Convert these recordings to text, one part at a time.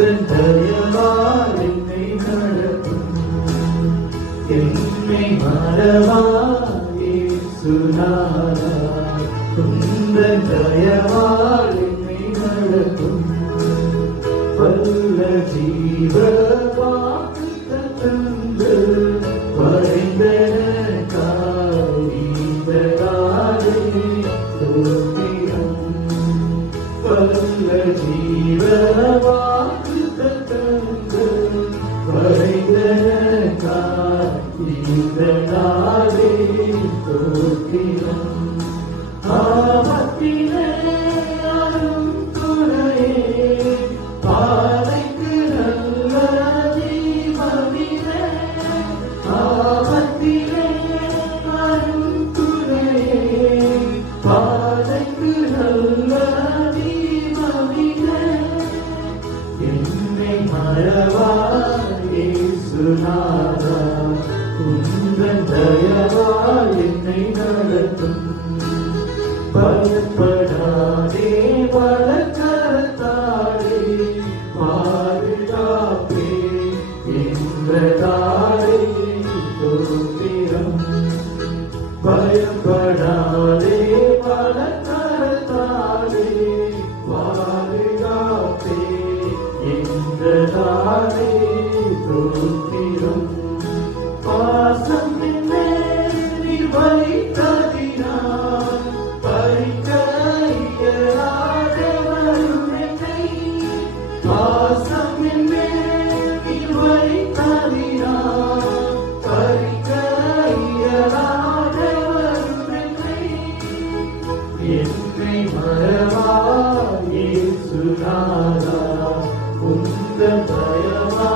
உந்தன் தயவால் என்னை நடத்தும். என்னை மறவா இயேசுநாதா, உந்தன் தயவால் என்னை நடத்தும். வல்ல ஜீவ வாக்குத்தத்தங்கள் வரைந்தனக்காய் இந்த நாளே ஸ்தோத்திரம். வல்ல ஜீவ வாக்குத்தத்தங்கள் வரைந்தனக்காய் இந்த நாளே ஸ்தோத்திரம். ஆபத்திலே அரும் துணையே, பாதைக்கு நல்ல தீபமிலே. ஆபத்திலே அரும் துணையே, பாதைக்கு நல்ல தீபமிலே. என்னை மறவா இயேசுநாதா, உந்தன் தயவால் என்னை நடத்தும். பயப்படாதே வலக்கரத்தாலே, பாதுகாப்பே என்றதாலே ஸ்தோத்திரம். பயப்படாதே வலக்கரத்தாலே, பாதுகாப்பே என்றதாலே ஸ்தோத்திரம். பாசம் என்னை நீர் வைத்ததினால் பறிக்க இயலாத வரும் என்னை. பாசம் என்னை நீர் வைத்ததினால் பறிக்க இயலாத வரும் என்னை. என்னை மறவா இயேசுநாதா, உந்தன் தயவா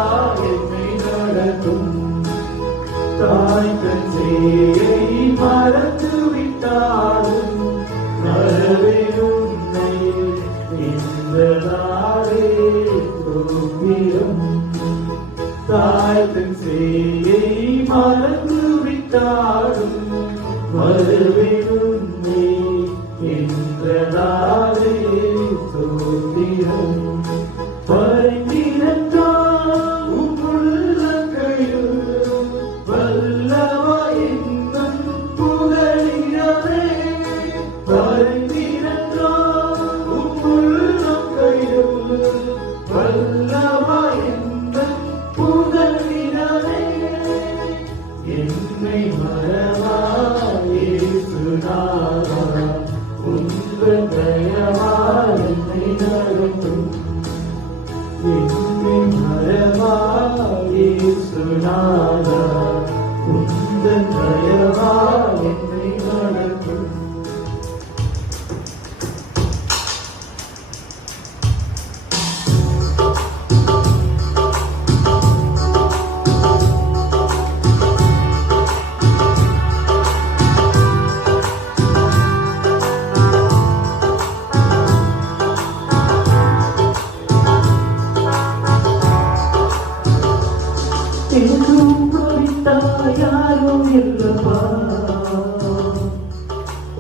என்னை நடத்தும். தாய் தன் சேயை மறந்து விட்டாலும் மறவேன் உன்னை இந்த நாளே ஸ்தோத்திரம். தாய் தன் சேயை மறந்து விட்டாலும் மறவேன் உன்னை இந்த நாளே ஸ்தோத்திரம். என்னை மறவா இயேசுநாதா, உந்தன் தயவால் என்னை நடத்தும். என்னை மறவா இயேசுநாதா, உந்தன் தயவால் என்னை நடத்தும். யாரும் இல்லப்பா,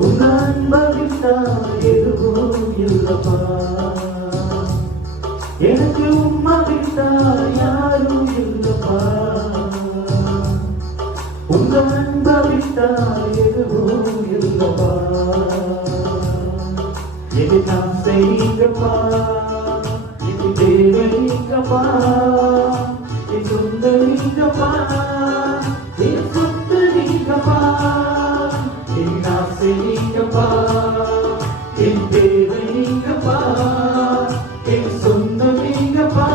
உங்க அன்பவித்தா எதுவும் இல்லப்பா. எனக்கு உம்மாவித்தா யாரும் இல்லப்பா, உங்க அன்பவித்தா எதுவும் இல்லப்பா. எது நான் செய்யுங்கப்பா, இது தேவைங்கப்பா, இது சுந்தரிங்கப்பா, என் சொத்து நீங்கப்பா, என் ஆசை நீங்கப்பா, என் தேவை நீங்கப்பா, என் சொந்தம் நீங்கப்பா,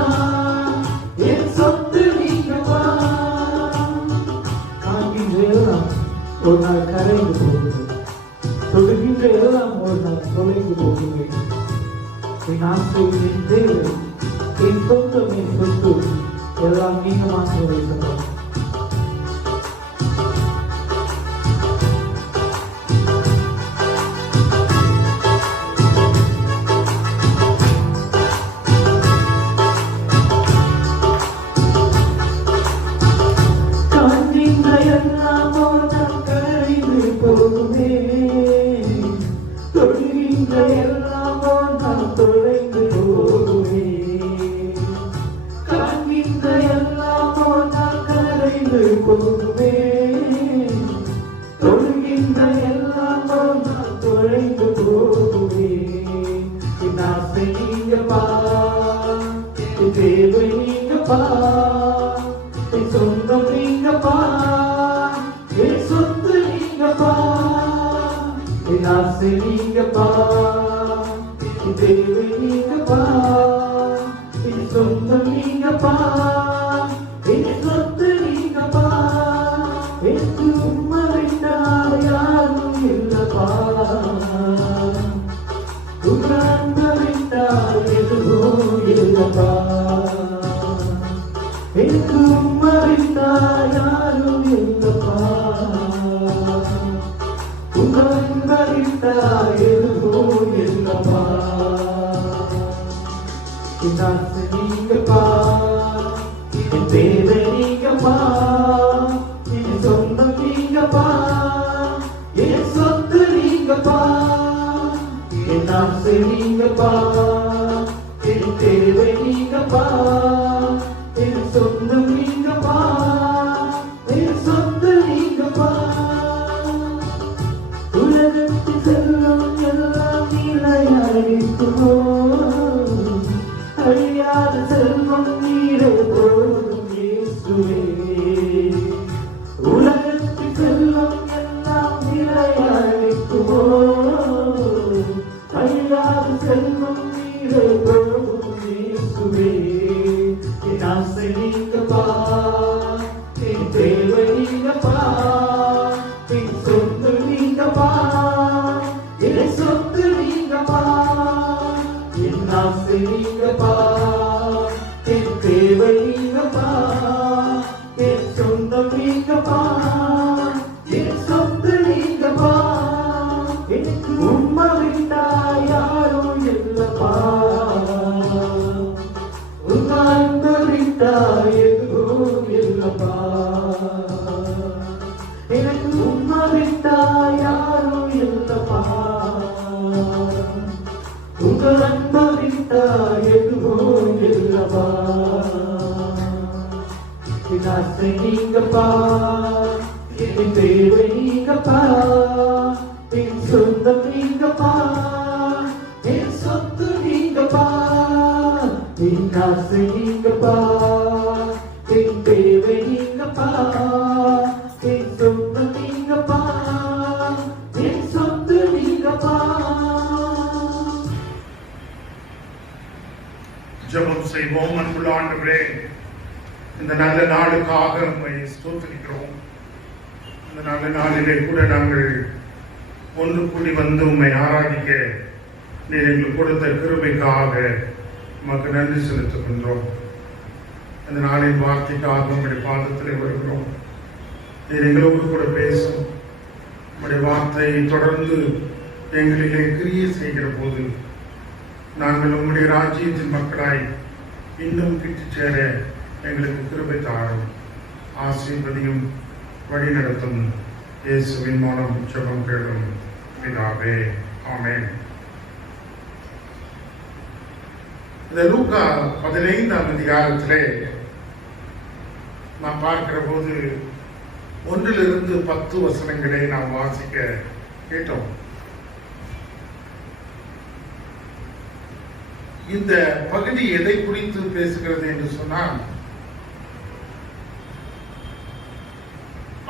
என் சொத்து நீங்கப்பா. காண்கின்ற எல்லாம் ஒரு நாள் கரைந்து போகுது, தொடுகின்ற எல்லாம் ஒரு நாள் தொலைந்து போகுது. என் ஆசை, என் தேவை, என் சொந்தம், என் சொத்து எல்லாம் நீங்க மாற்றி வைக்கப்படும். ஆசை நீங்கப்பா, என் தேவை நீங்கப்பா, என் சொந்தம் நீங்கப்பா, என் சொத்து நீங்கப்பா, எனக்கு உம்மை விட்டால் யாரும் இல்லப்பா, உங்க அன்பை விட்டால் எதுவும் இல்லப்பா, எனக்கு உம்மை விட்டால் யாரும் இல்லப்பா, உங்க அன்பை விட்டால் எதுவும் இல்லப்பா. என் ஆசை நீங்கப்பா, என் தேவை நீங்கப்பா, என் சொந்தம் நீங்கப்பா, என் சொத்து நீங்கப்பா, என் ஆசை நீங்கப்பா, என் தேவை நீங்கப்பா, என் சொந்தம் நீங்கப்பா, என் சொத்து நீங்கப்பா. உலகத்தில் செல்லும் எல்லாம் நிலையாயிருக்குமோ, அழியாத செல்வம் நீரே போதும் இயேசுவே. உலகத்தில் செல்லும் எல்லாம் நிலையாயிருக்குமோ, அழியாத செல்வம் நீரே போதும் இயேசுவே. என் ஆசை நீங்கப்பா, என் தேவை நீங்கப்பா, என் சொத்து நீங்கப்பா, என் சொத்து நீங்கப்பா, என் ஆசை நீங்கப்பா, என் தேவை நீங்கப்பா, என் சொந்தம் நீங்கப்பா, என் சொத்து நீங்கப்பா, எனக்கு உம்மை விட்டா யாரும் இல்லப்பா, உங்க அன்பை விட்டா எதுவும் இல்லப்பா, எனக்கு உம்மை விட்டா யாரும் இல்லப்பா, உங்க அன்பை விட்டா எதுவும் இல்லப்பா. என் ஆசை நீங்கப்பா, என் தேவை நீங்கப்பா, என் சொந்தம் நீங்கப்பா, என் சொத்து நீங்கப்பா, என் ஆசை நீங்கப்பா, என் தேவை நீங்கப்பா, என் சொந்தம் நீங்கப்பா, என் சொத்து நீங்கப்பா. ஜெபம் செய்வோம். அன்புள்ள ஆண்டவரே, இந்த நல்ல நாளுக்காக உம்மை ஸ்தோத்திரிக்கிறோம். இந்த நல்ல நாளிலே கூட நாங்கள் ஒன்று கூடி வந்து உம்மை ஆராதிக்க நீர் எங்களுக்கு கொடுத்த கிருபைக்காக உமக்கு நன்றி செலுத்துகின்றோம். இந்த நாளின் வார்த்தைக்காக உங்களுடைய பாதத்திலே வருகிறோம். நீர் எங்களோடு கூட பேசும். உங்களுடைய வார்த்தை தொடர்ந்து எங்களிலே கிரியை செய்கிற போது நாங்கள் உங்களுடைய ராஜ்யத்தின் மக்களாய் இன்னும் கிட்டு சேர எங்களுக்கு கிருபை தாரும். ஆசீர்வதியும் வழி நடத்தும். இயேசுவின் மூலம் ஜெபம் கேளும் பிதாவே, ஆமென். இந்த லூக்கா 15ஆம் அதிகாரத்திலே நாம் பார்க்கிற போது 1 to 10 வசனங்களை நாம் வாசிக்க கேட்டோம். இந்த பகுதி எதை குறித்து பேசுகிறது என்று சொன்னால்,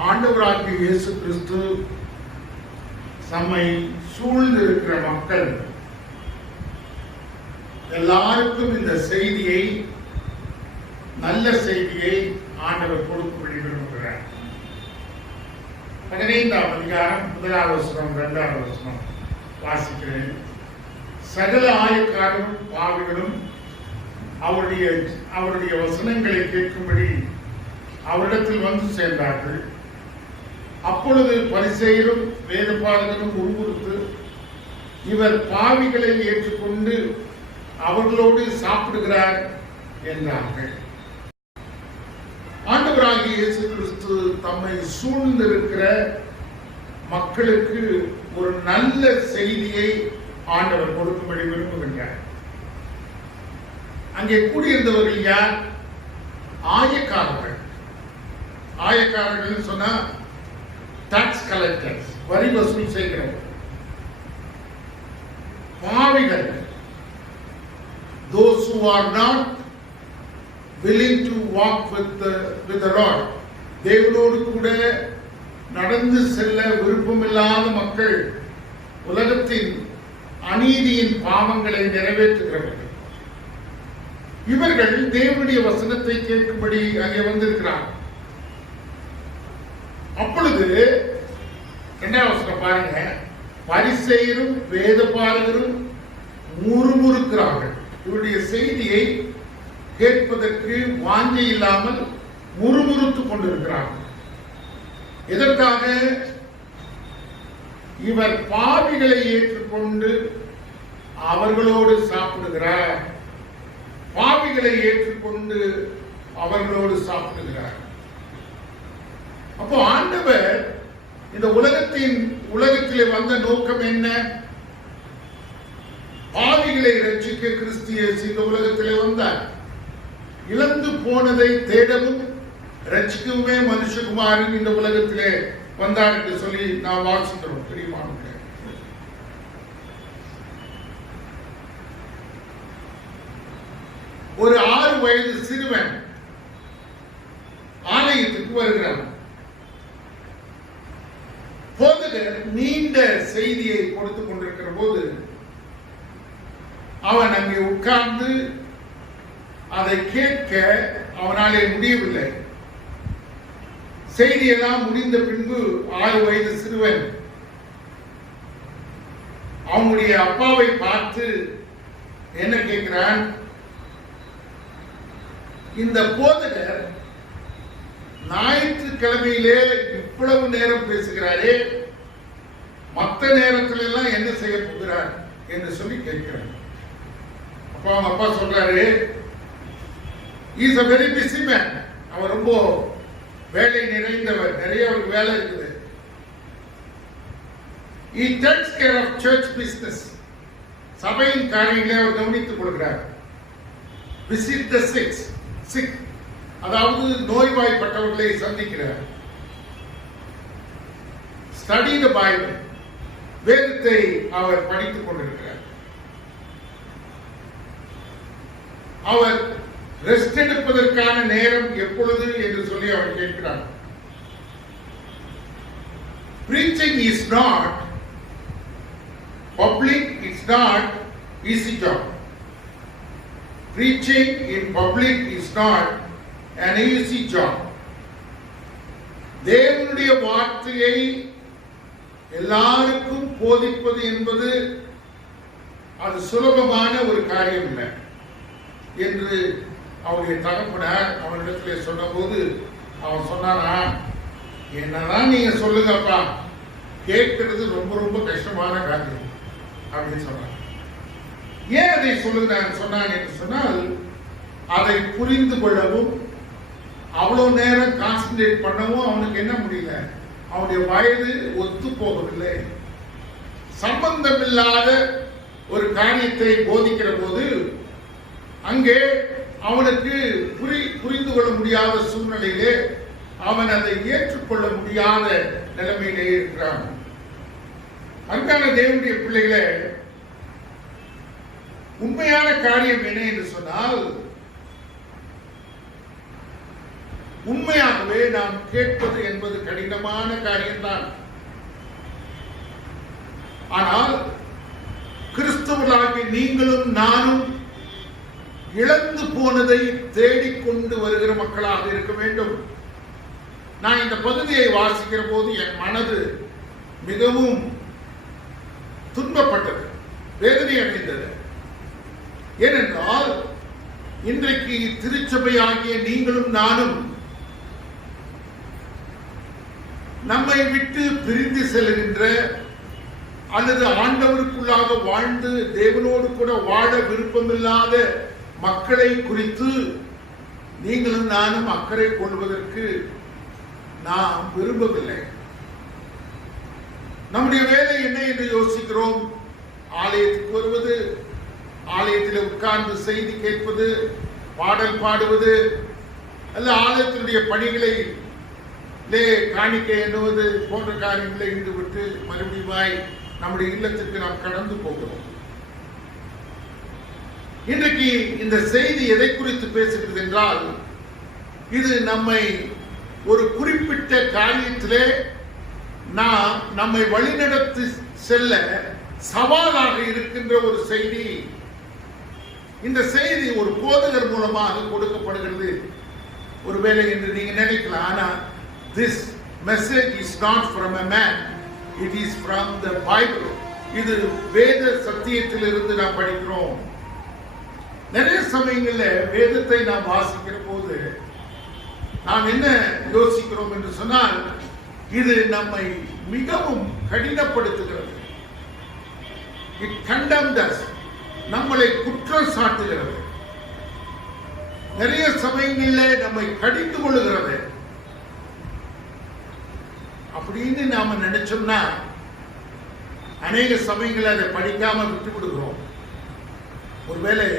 ஆண்டவராகிய இயேசு கிறிஸ்து நம்மை சூழ்ந்து இருக்கிற மக்கள் எல்லாருக்கும் இந்த செய்தியை, நல்ல செய்தியை ஆண்டவர் கொடுக்கும்படி விரும்புகிறார். 15ஆம் அதிகாரம் 1வது வசனம் 2வது வசனம் வாசிக்கிறேன். சகல ஆயக்காரரும் பாவிகளும் அவருடைய வசனங்களை கேட்கும்படி அவரிடத்தில் வந்து சேர்ந்தார்கள். அப்பொழுது பரிசேயரும் வேதபாரகரும் உருவுறுத்து, இவர் பாவிகளை ஏற்றுக்கொண்டு அவர்களோடு சாப்பிடுகிறார் என்றார்கள். ஆண்டவராகிய இயேசு கிறிஸ்து தம்மை சூழ்ந்திருக்கிற மக்களுக்கு ஒரு நல்ல செய்தியை ஆண்டவர் கொடுக்கும்படி விரும்புகின்றார். அங்கே கூடியிருந்தவர்கள் யார்? ஆயக்காரர்கள். ஆயக்காரர்கள் சொன்னா டாக்ஸ் கலெக்டர்ஸ், வரி வசூல் செய்கிறவர்கள். பாவிகள், those who are not willing to walk with the Lord, தேவனோடு கூட நடந்து செல்ல விருப்பமில்லாத மக்கள் உலகத்தின் அநீதியின் பாவங்களை நிறைவேற்றுகிறவர்கள். இவர்கள் தேவனுடைய வசனத்தை கேட்கும்படி அங்கே வந்திருக்கிறார். அப்பொழுது 2வது வசனம் பாருங்க, பரிசேயரும் வேதபாரகரும் முறுமுறுக்கிறார்கள். இவருடைய செய்தியை கேட்பதற்கு வாஞ்சை இல்லாமல் முறுமுறுத்துக் கொண்டிருக்கிறார்கள். எதற்காக? இவர் பாவிகளை ஏற்றுக்கொண்டு அவர்களோடு சாப்பிடுகிறார். பாவிகளை ஏற்றுக்கொண்டு அவர்களோடு சாப்பிடுகிறார். அப்போ ஆண்டவர் இந்த உலகத்திலே வந்த நோக்கம் என்ன? பாவிகளை ரட்சிக்க கிறிஸ்து இயேசு இந்த உலகத்திலே வந்தார். இழந்து போனதை தேடவும் ரட்சிக்கவுமே மனுஷகுமாரன் இந்த உலகத்திலே வந்தார் என்று சொல்லி நாம் வாசிக்கிறோம். பிரியமானவர்களே, ஒரு 6 வயது சிறுவன் ஆலயத்துக்கு வருகிறான். போதகர் நீண்ட செய்தியை கொடுத்துக் கொண்டிருக்கிற போது அவன் அங்கே உட்கார்ந்து அதை கேட்க அவனாலே முடியவில்லை. செய்தியெல்லாம் முடிந்த பின்பு 6 வயது சிறுவன் அவனுடைய அப்பாவை பார்த்து என்ன கேட்கிறான்? இந்த போதகர் ஞாயிற்றுக்கிழமையிலே இவ்வளவு நேரம் பேசுகிறாரே, மற்ற நேரத்தில் எல்லாம் என்ன செய்ய போகிறார் என்று சொல்லி கேட்கிறார். அப்பா அவங்க அப்பா சொல்றாரு, is a very busy man. அவர் ரொம்ப வேலை நிறைந்தவர், நிறைய அவருக்கு வேலை இருக்குது. He takes care of church business. சபையின் காரியங்களை அவர் கவனித்துக் கொள்கிறார். Visit the sick, அதாவது நோய்வாய்ப்பட்டவர்களை சந்திக்கிறார். Study the Bible, வேதத்தை அவர் படித்துக் கொண்டிருக்கிறார். அவர் ரெஸ்ட் எடுப்பதற்கான நேரம் எப்பொழுது என்று சொல்லி அவர் கேட்கிறார். Preaching is not public, it's not easy job. Preaching in public is not an easy job. தேவனுடைய வார்த்தையை எல்லாருக்கும் போதிப்பது என்பது அது சுலபமான ஒரு காரியம் இல்லை என்று அவருடைய தகப்பனார் அவனிடத்திலே சொன்னபோது அவன் சொன்னானா, என்னதான் நீங்க சொல்லுங்கப்பா, கேட்கிறது ரொம்ப ரொம்ப கஷ்டமான காரியம் அப்படின்னு சொன்னான். ஏன் அதை சொன்னான் என்று சொன்னால், அதை புரிந்து கொள்ளவும் அவ்வளவு நேரம் கான்சென்ட்ரேட் பண்ணவும் அவனுக்கு என்ன முடியல, அவனுடைய வயது ஒத்து போகவில்லை. சம்பந்தமில்லாத ஒரு காரியத்தை போதிக்கிற போது அங்கே அவனுக்கு புரிந்து கொள்ள முடியாத சூழ்நிலையிலே அவன் அதை ஏற்றுக்கொள்ள முடியாத நிலைமையிலே இருக்கிறான். அன்பான தேவனுடைய பிள்ளைகளே, உண்மையான காரியம் என்ன என்று சொன்னால், உண்மையாகவே நாம் கேட்பது என்பது கடினமான காரியம்தான். ஆனால் கிறிஸ்தவர்களாகிய நீங்களும் நானும் இழந்து போனதை தேடிக்கொண்டு வருகிற மக்களாக இருக்க வேண்டும். நான் இந்த பகுதியை வாசிக்கிற போது என் மனது மிகவும் துன்பப்பட்டது, வேதனை அடைந்தது. ஏனென்றால் இன்றைக்கு திருச்சபையாகிய நீங்களும் நானும் நம்மை விட்டு பிரிந்து செல்கின்ற அல்லது ஆண்டவருக்குள்ளாக வாழ்ந்து தேவனோடு கூட வாழ விருப்பமில்லாத மக்களை குறித்து நீங்களும் நானும் அக்கறை கொள்வதற்கு நாம் விரும்பவில்லை. நம்முடைய வேலை என்ன என்று யோசிக்கிறோம். ஆலயத்துக்கு வருவது, ஆலயத்தில் உட்கார்ந்து செய்தி கேட்பது, பாடல் பாடுவது, அல்ல ஆலயத்தினுடைய பணிகளை காணிக்கை எண்ணுவது போன்ற காரியங்களை ஈடுபட்டு மறுபடியும் நம்முடைய இல்லத்திற்கு நாம் கடந்து போகிறோம். இன்றைக்கு இந்த செய்தி எதை குறித்து பேசுகிறது என்றால், இது நம்மை ஒரு குறிப்பிட்ட காரியத்திலே நம்மை வழிநடத்தி செல்ல சவாலாக இருக்கின்ற ஒரு செய்தி. இந்த செய்தி ஒரு போதகர் மூலமாக கொடுக்கப்படுகிறது. ஒருவேளை என்று நீங்க நினைக்கலாம், ஆனா this message is not from a man, it is from the Bible. இது வேத சத்தியத்திலிருந்து நாம் படிக்கிறோம். நிறைய சமயங்களில் வேதத்தை நாம் வாசிக்கிற போது நாம் என்ன யோசிக்கிறோம் என்று சொன்னால், இது நம்மை மிகவும் கடினப்படுத்துகிறது. It condemns us. நம்மளை குற்றம் சாட்டுகிறது. நிறைய சமயங்களில் நம்மை கடிந்து கொள்ளுகிறது. அப்படின்னு நாம நினைச்சோம்னா அநேக சமயங்களில் அதை படிக்காம விட்டு விடுகிறோம். ஒருவேளை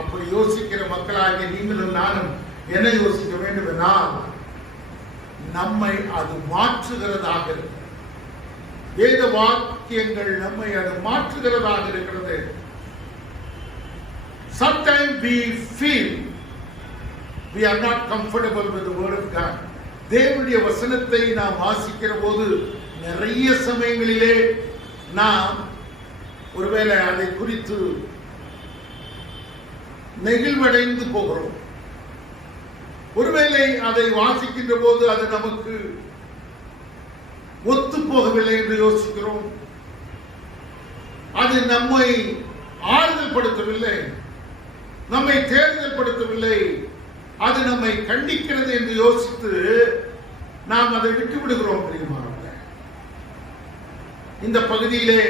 அப்படி யோசிக்கிற மக்களாகிய நீங்களும் நானும் என்ன யோசிக்க வேண்டும் என்றால், நம்மை அது மாற்றுகிறதாக இருக்கிறது. வேத வாக்கியங்கள் நம்மை அது மாற்றுகிறதாக இருக்கிறது. Sometimes we feel we are not comfortable with the word of God. தேவனுடைய வசனத்தை நாம் வாசிக்கிற போது நிறைய சமயங்களிலே நாம் ஒருவேளை அதை குறித்து நெகிழ்வடைந்து போகிறோம். ஒருவேளை அதை வாசிக்கின்ற போது அது நமக்கு ஒத்து போகவில்லை என்று யோசிக்கிறோம். அது நம்மை ஆறுதல் படுத்தவில்லை, நம்மை தேர்தல் படுத்தவில்லை, அது நம்மை கண்டிக்கிறது என்று யோசித்து நாம் அதை விட்டு விடுகிறோம். பிரியமானவர்களே, இந்த பகுதியிலே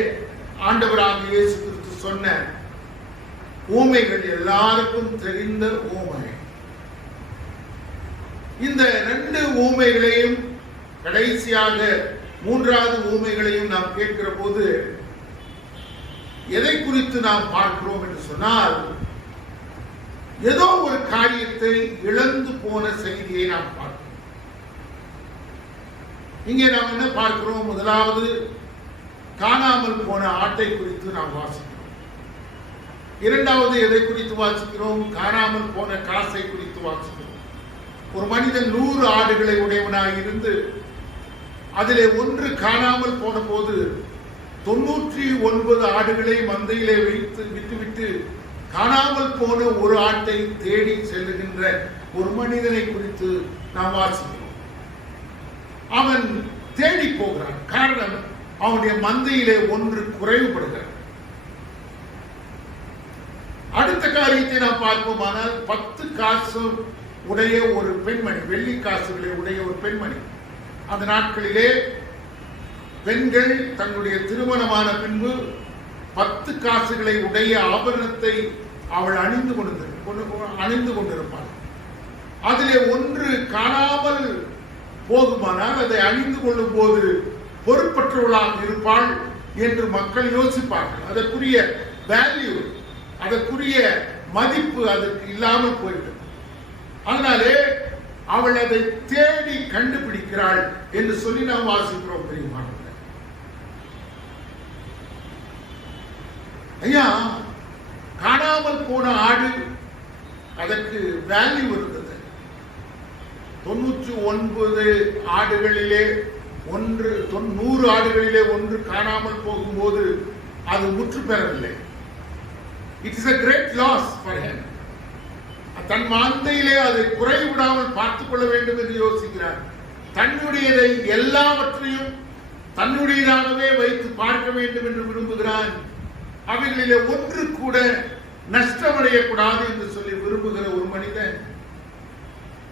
ஆண்டவராக இயேசு கிறிஸ்து சொன்ன ஊமைகள் எல்லாருக்கும் தெரிந்த ஊமை. இந்த 2 ஊமைகளையும் கடைசியாக 3வது ஊமைகளையும் நாம் கேட்கிற போது எதை குறித்து நாம் பார்க்கிறோம் என்று சொன்னால், ஏதோ ஒரு காரியத்தை இழந்து போன செய்தியை நாம் பார்க்கிறோம். இங்கே நாம் என்ன பார்க்கிறோம்? முதலாவது காணாமல் போன ஆட்டை குறித்து நாம் வாசிக்கிறோம். இரண்டாவது எதை குறித்து வாசிக்கிறோம்? காணாமல் போன காசை குறித்து வாசிக்கிறோம். ஒரு மனிதன் 100 ஆடுகளை உடையவனாக இருந்து அதிலே 1 காணாமல் போன போது 99 ஆடுகளை மந்தையிலே விட்டுவிட்டு காணாமல் போன ஒரு ஆட்டை தேடி செல்லுகின்ற ஒரு மனிதனை குறித்து நாம் வாசிக்கிறோம். அவன் தேடி போகிறான். காரணம், அவனுடைய மந்தையிலே 1 குறைவுபடுகிறது. அடுத்த காரியத்தை நாம் பார்ப்போமானால் 10 காசு உடைய ஒரு பெண்மணி, வெள்ளி காசுகளை உடைய ஒரு பெண்மணி. அந்த நாட்களிலே பெண்கள் தன்னுடைய திருமணமான பின்பு 10 காசுகளை உடைய ஆபரணத்தை அவள் அணிந்து கொண்டிருப்பாள். அதிலே 1 காணாமல் போகுமானால் அதை அணிந்து கொள்ளும் போது பொறுப்பற்றவளாக இருப்பாள் என்று மக்கள் யோசிப்பார்கள். அதற்குரிய வேல்யூ, அதற்குரிய மதிப்பு அதற்கு இல்லாமல் போய்விடும். அதனாலே அவள் அதை தேடி கண்டுபிடிக்கிறாள் என்று சொல்லி நாம் வாசிக்கிறோம். பெரியமானவர்களே, ஐயா, காணாமல் போன ஆடு, அதற்கு வேல்யூ இருந்தது. 99 ஆடுகளிலே 100 ஆடுகளிலே 1 காணாமல் போகும்போது அது முற்று பெறவில்லை. It is a great loss for him. தன் மந்தையிலே அதை குறைவிடாமல் பார்த்துக் கொள்ள வேண்டும் என்று யோசிக்கிறார். தன்னுடையதை எல்லாவற்றையும் தன்னுடையதாகவே வைத்து பார்க்க வேண்டும் என்று விரும்புகிறான். அவைகளிலே 1 கூட நஷ்டமடையக்கூடாது என்று சொல்லி விரும்புகிற ஒரு மனிதன்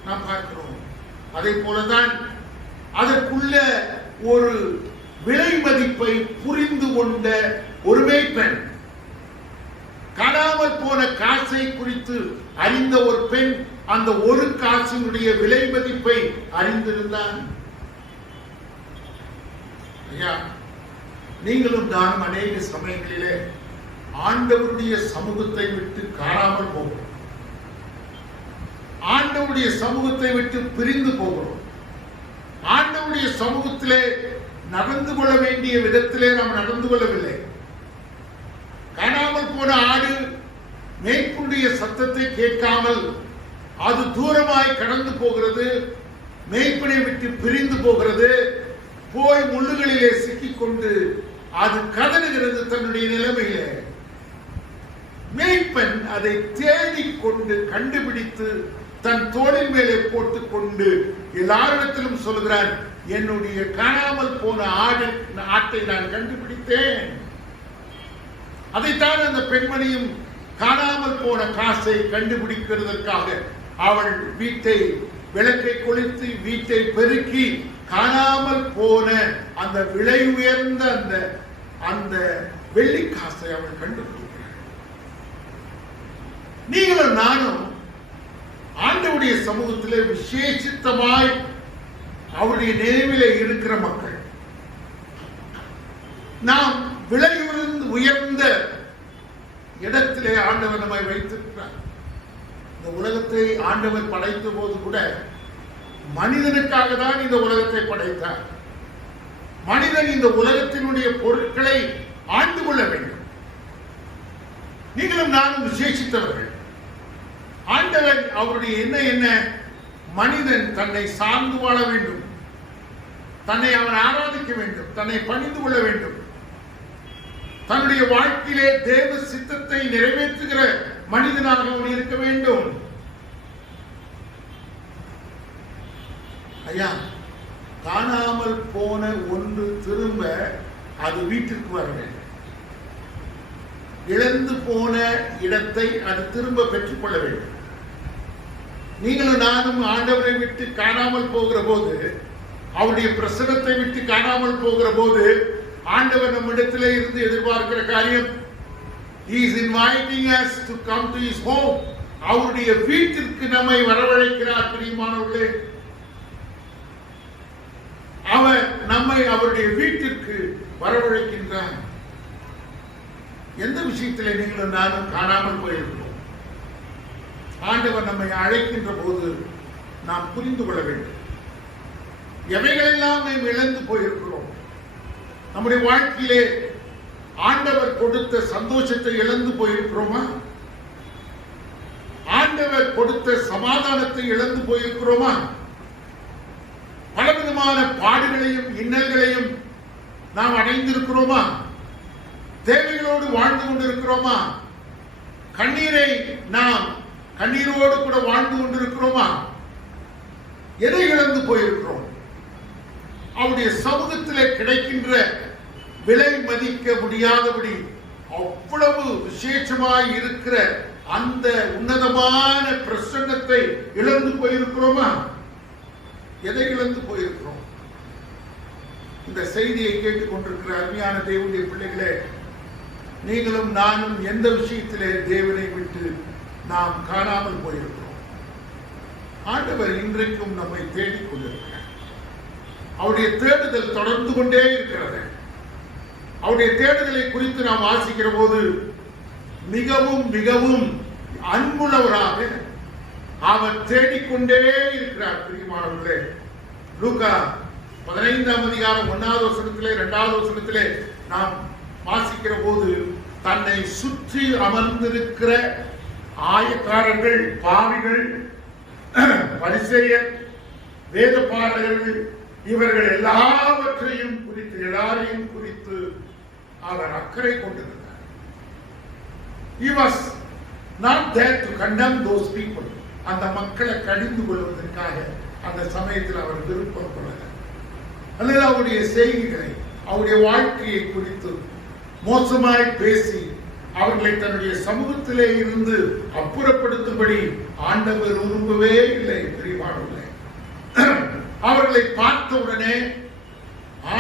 நாம் பார்க்கிறோம். அதை போலதான் அதற்குள்ள ஒரு விலை மதிப்பை புரிந்து கொண்ட ஒரு மேய்ப்பெண், காணாமல் போன காசை குறித்து அறிந்த ஒரு பெண், அந்த 1 காசினுடைய விலை மதிப்பை அறிந்திருந்தான். ஐயா, நீங்களும் நானும் அநேக சமயங்களிலே ஆண்டவருடைய சமூகத்தை விட்டு காணாமல் போகிறோம். ஆண்டவருடைய சமூகத்தை விட்டு பிரிந்து போகிறோம். ஆண்டவருடைய சமூகத்திலே நடந்து கொள்ள வேண்டிய விதத்திலே நாம் நடந்து கொள்ளவில்லை. காணாமல் போன ஆடு மேய்ப்புடைய சத்தத்தை கேட்காமல் அது தூரமாய் கடந்து போகிறது, மேய்ப்பனை விட்டு பிரிந்து போகிறது, போய் முள்ளுகளிலே சிக்கிக்கொண்டு அது கதறுகிறது தன்னுடைய நிலைமையிலே. மேய்ப்பன் அதை தேடிக்கொண்டு கண்டுபிடித்து தன் தோளின் மேலே போட்டுக் கொண்டு எல்லாரிடத்திலும் சொல்கிறான், என்னுடைய காணாமல் போன ஆட்டை நான் கண்டுபிடித்தேன். அதைத்தான் அந்த பெண்மணியும் காணாமல் போன காசை கண்டுபிடிக்கிறதற்காக அவள் வீட்டை விளக்கை கொளுத்தி வீட்டை பெருக்கி காணாமல் போன அந்த விலை உயர்ந்த அந்த வெள்ளி காசை அவள் கண்டுபிடிக்கிறாள். நீங்களும் நானும் ஆண்டவருடைய சமூகத்திலே விசேஷித்தமாய் அவருடைய நினைவிலே இருக்கிற மக்கள். நாம் விலை உயர்ந்த இடத்திலே ஆண்டவர் நம்மை வைத்திருக்கிறார். இந்த உலகத்தை ஆண்டவர் படைத்த போது கூட மனிதனுக்காக தான் இந்த உலகத்தை படைத்தார். மனிதன் இந்த உலகத்தினுடைய பொருட்களை ஆண்டு கொள்ள வேண்டும். நீங்களும் நானும் விசேஷித்தவர்கள். ஆண்டவர் அவருடைய என்ன மனிதன் தன்னை சார்ந்து வாழ வேண்டும், தன்னை அவன் ஆராதிக்க வேண்டும், தன்னை பணிந்து கொள்ள வேண்டும், தன்னுடைய வாழ்க்கையிலே தேவ சித்தத்தை நிறைவேற்றுகிற மனிதனாக அவன் இருக்க வேண்டும். ஐயா, காணாமல் போன ஒன்று திரும்ப அது வீட்டிற்கு வர வேண்டும். இழந்து போன இடத்தை அது திரும்ப பெற்றுக்கொள்ள வேண்டும். நீங்களும் நானும் ஆண்டவரை விட்டு காணாமல் போகிற போது, அவருடைய பிரசனத்தை விட்டு காணாமல் போகிற போது, ஆண்டவர் நம்மிடத்திலே இருந்து எதிர்பார்க்கிற காரியம், he is inviting us to come to his home. அவருடைய வீட்டிற்கு நம்மை வரவழைக்கிறார். பிரியமானவர்களே, அவர் நம்மை அவருடைய வீட்டிற்கு வரவழைக்கின்றார். எந்த விஷயத்திலே நீங்களும் நானும் காணாமல் போயிருக்கிறோம்? ஆண்டவர் நம்மை அழைக்கின்ற போது நாம் புரிந்து கொள்ள வேண்டும். எவைகளெல்லாம் நாம் இழந்து போயிருக்கிறோம்? நம்முடைய வாழ்க்கையிலே ஆண்டவர் கொடுத்த சந்தோஷத்தை இழந்து போயிருக்கிறோமா? ஆண்டவர் கொடுத்த சமாதானத்தை இழந்து போயிருக்கிறோமா? பலவிதமான பாடுகளையும் இன்னல்களையும் நாம் அடைந்திருக்கிறோமா? தேவைகளோடு வாழ்ந்து கொண்டிருக்கிறோமா? கண்ணீரை நாம் கண்ணீரோடு கூட வாழ்ந்து கொண்டிருக்கிறோமா? எதை இழந்து போயிருக்கிறோம்? அவருடைய சமூகத்திலே கிடைக்கின்ற விலை மதிக்க முடியாதபடி அவ்வளவு விசேஷமாய் இருக்கிற அந்த உன்னதமான பிரசன்னத்தை இழந்து போயிருக்கிறோமா? எதை இழந்து போயிருக்கிறோம்? இந்த செய்தியை கேட்டுக் கொண்டிருக்கிற அருமையான தேவனுடைய பிள்ளைகளே, நீங்களும் நானும் எந்த விஷயத்திலே தேவனை விட்டு நாம் காணாமல் போயிருக்கிறோம்? ஆண்டவர் இன்றைக்கும் நம்மை தேடிக் கொண்டிருக்கிறார். அவருடைய தேடுதல் தொடர்ந்து கொண்டே இருக்கிறது. அவருடைய தேடுதலை குறித்து நாம் வாசிக்கிற போது மிகவும் மிகவும் அன்புள்ளவராக அவர் தேடிக்கொண்டே இருக்கிறார். பிரியமானவர்களே, லூக்கா 15ஆம் அதிகாரம் 1வது வசனத்திலே 2வது வசனத்திலே நாம் வாசிக்கிற போது, தன்னை சுற்றி அமர்ந்திருக்கிற ஆயக்காரர்கள், பாவிகள், பரிசேயர், வேத பாரகர்கள், இவர்கள் எல்லாவற்றையும் குறித்து, எல்லாரையும் குறித்து அவர் அக்கறை கொண்டிருந்தார். He was not there to condemn those people. அந்த மக்களை கடிந்து கொள்வதற்காக அந்த சமயத்தில் அவர் விருப்பம் கொள்ளல. அல்லது அவருடைய செய்திகளை, அவருடைய வாழ்க்கையை குறித்து மோசமாய் பேசி அவர்களை தன்னுடைய சமூகத்திலே இருந்து அப்புறப்படுத்தும்படி ஆண்டவர் விரும்பவே இல்லை. பிரியமானவர்களே, அவர்களை பார்த்தவுடனே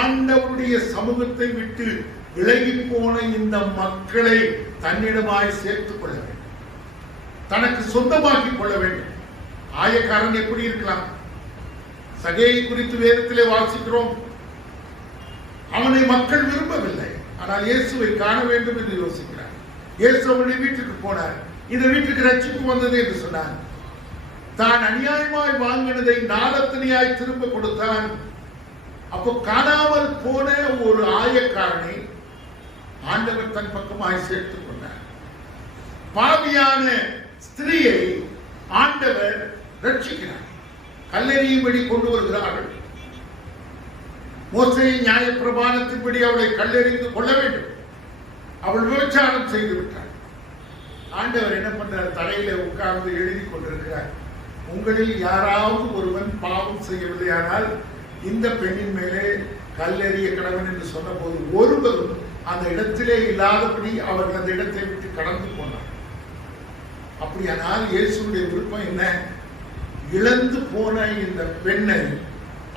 ஆண்டவருடைய சமூகத்தை விட்டு விலகி போன இந்த மக்களை தன்னிடமாய் சேர்த்துக் கொள்ள வேண்டும், தனக்கு சொந்தமாக்கிக் கொள்ள வேண்டும். ஆயக்காரன் எப்படி இருக்கலாம்? சகேயை குறித்து வேதத்திலே வாசிக்கிறோம். அவனை மக்கள் விரும்பவில்லை, ஆனால் இயேசுவை காண வேண்டும் என்று யோசிக்கிறார். இயேசு அவனுடைய வீட்டுக்கு போனார். இந்த வீட்டுக்கு ரட்சிப்பு வந்தது என்று சொன்னார். தான் அநியாயமாய் வாங்கினதை நாலத்தனையாய் திரும்ப கொடுத்தான். அப்போ காணாமல் போன ஒரு ஆயக்காரனை ஆண்டவர் தன் பக்கமாய் சேர்த்துக் கொண்டார். பாவியான ஸ்திரீயை ஆண்டவர் ரட்சிக்கிறார். கல்லெறியும்படி கொண்டு வருகிறார்கள். மோசேயின் நியாயப்பிரமாணத்தின்படி அவளை கல்லெறிந்து கொள்ள வேண்டும். அவள் விபச்சாரம் செய்து விட்டாள். ஆண்டவர் என்ன பண்றார்? தலையில உட்கார்ந்து எழுதி கொண்டிருக்கிறார். உங்களில் யாராவது ஒருவன் பாவம் செய்யவில்லையானால் இந்த பெண்ணின் மேலே கல்லெறிய கடவன் என்று சொன்ன போது ஒருவரும் அந்த இடத்திலே இல்லாதபடி அவர்கள் அந்த இடத்தை விட்டு கடந்து போனார். அப்படியானால் இயேசுடைய விருப்பம் என்ன? இழந்து போன இந்த பெண்ணை,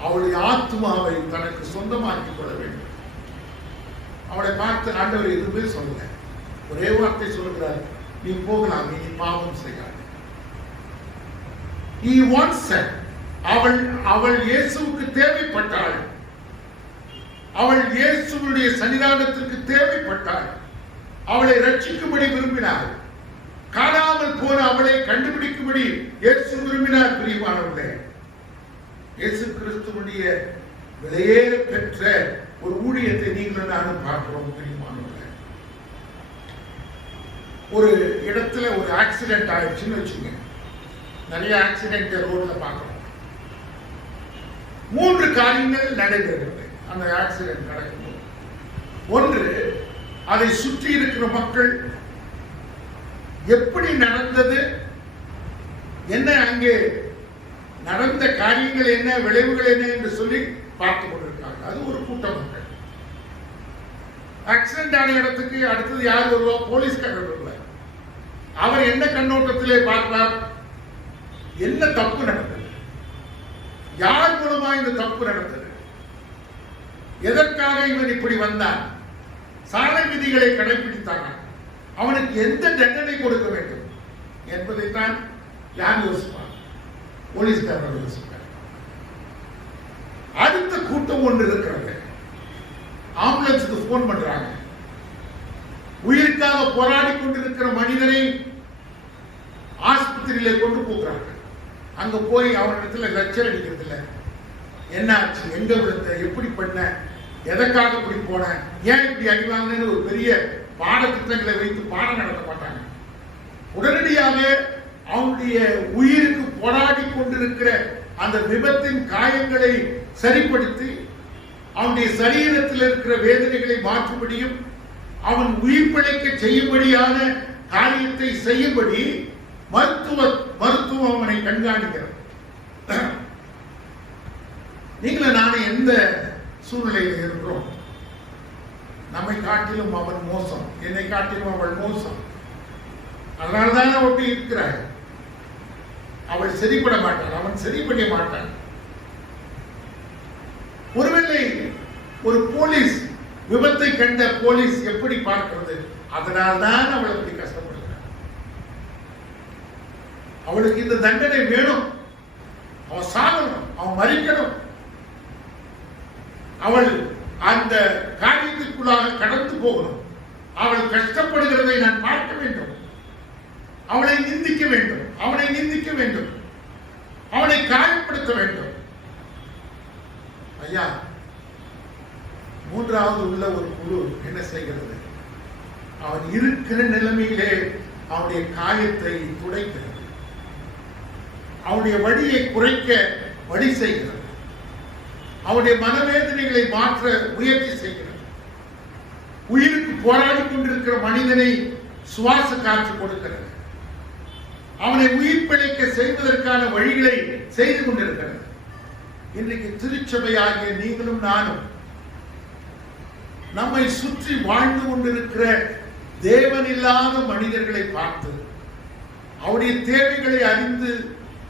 அவளுடைய ஆத்மாவை தனக்கு சொந்தமாக்கிக் கொள்ள வேண்டும். அவளை பார்த்து ஆண்டவர் எதுவுமே சொல்லல, ஒரே வார்த்தை சொல்லுகிறார், நீ போகலாம், நீ பாவம் செய்யாத. He wants her. அவள் இயேசுவுக்கு தேவைப்பட்டாள். அவள் இயேசுவுடைய சன்னிதானத்திற்கு தேவைப்பட்டாள். அவளை ரட்சிக்கும்படி விரும்பினாள். காணாமல் போன அவளை கண்டுபிடிக்கும்படி இயேசு விரும்பினார். பிரியமானவர்களே, இயேசு கிறிஸ்துவுடைய விலையேற பெற்ற ஒரு ஊழியத்தை நீங்களும் நானும் பார்க்கிறோம். பிரியமானவர்களே, ஒரு இடத்துல ஒரு ஆக்சிடென்ட் ஆயிடுச்சுன்னு வச்சுங்க. நிறைய ஆக்சிடென்ட் ரோட்ல பார்க்கிறோம். 3 காரியங்கள் நடைபெறுகிறது அந்த ஆக்சிடென்ட் நடக்கும்போது. ஒன்று, அதை சுற்றி இருக்கிற மக்கள் எப்படி நடந்தது, என்ன அங்கே நடந்த காரியங்கள் என்ன, விளைவுகள் என்ன என்று சொல்லி பார்த்து கொண்டிருக்காங்க. அது ஒரு கூட்டம் மக்கள். ஆக்சிடென்ட் ஆன இடத்துக்கு அடுத்தது யார் வருவா? போலீஸ்காரர் வருவார். அவர் என்ன கண்ணோட்டத்திலே பார்ப்பார்? என்ன தப்பு நடந்தது, யார் மூலமா இந்த தப்பு நடந்தது, எதற்காக இவன் இப்படி வந்தான், சாலை விதிகளை கடைபிடித்தாங்க, அவனுக்கு எந்த தண்டனை கொடுக்க வேண்டும் என்பதைத்தான் யார் யோசிப்பார்? போலீஸ்காரர் யோசிப்பார். அடுத்த கூட்டம் ஒன்று இருக்கிறது. ஆம்புலன்ஸுக்கு போன் பண்றாங்க. உயிருக்காக போராடி கொண்டிருக்கிற மனிதனை ஆஸ்பத்திரியில கொண்டு போகிறாங்க. அங்க போய் அவனிடத்துல லெக்சர் அடிக்கிறது இல்லை. என்ன ஆச்சு, எங்க விழுந்த, எப்படி பண்ண, எதற்காக இப்படி போன, ஏன் இப்படி அடிவாங்கன்னு ஒரு பெரிய பாடத்திட்டங்களை வைத்து பாடம் நடத்த மாட்டாங்க. உடனடியாக அவனுடைய உயிருக்கு போராடி கொண்டிருக்கிற அந்த விபத்தின் காயங்களை சரிப்படுத்தி அவனுடைய சரீரத்தில் இருக்கிற வேதனைகளை மாற்றும்படியும் அவன் உயிர் பிழைக்க செய்யும்படியான காரியத்தை செய்யும்படி மருத்துவம் அவனை கண்காணிக்கிறது. நீங்களும் நானும் எந்த சூழ்நிலையில் இருக்கிறோம்? நம்மை காட்டிலும் அவன் மோசம், என்னை காட்டிலும் அவள் மோசம். அதனால்தான் அப்படி இருக்கிறாள். அவள் சரிப்பட மாட்டாள், அவன் சரி பண்ண மாட்டான். ஒருவேளை ஒரு போலீஸ் விபத்தை கண்ட போலீஸ் எப்படி பார்க்கிறது? அதனால்தான் அவள் அப்படி கஷ்டப்படுகிறாள். அவளுக்கு இந்த தண்டனை வேணும், அவன் சாகணும், அவன் மறிக்கணும், அவள் அந்த காரியத்திற்குள்ளாக கடந்து போகணும், அவள் கஷ்டப்படுகிறதை நான் பார்க்க வேண்டும், அவளை நிந்திக்க வேண்டும், அவனை நிந்திக்க வேண்டும், அவனை காயப்படுத்த வேண்டும். ஐயா, மூன்றாவது உள்ள ஒரு குழு என்ன செய்கிறது? அவன் இருக்கிற நிலைமையிலே அவனுடைய காயத்தை துடைக்கிறது, அவனுடைய வழியை குறைக்க வழி செய்கிறது, அவனுடைய மனவேதனைகளை மாற்ற முயற்சி செய்கிறது, உயிருக்கு போராடி கொண்டிருக்கிற மனிதனை சுவாச காற்று கொடுக்கிறது, அவனை உயிர் பிழைக்க செய்வதற்கான வழிகளை செய்து கொண்டிருக்கிறது. இன்றைக்கு திருச்சபையாகிய நீங்களும் நானும் நம்மை சுற்றி வாழ்ந்து கொண்டிருக்கிற தேவனில்லாத மனிதர்களை பார்த்து அவருடைய தேவைகளை அறிந்து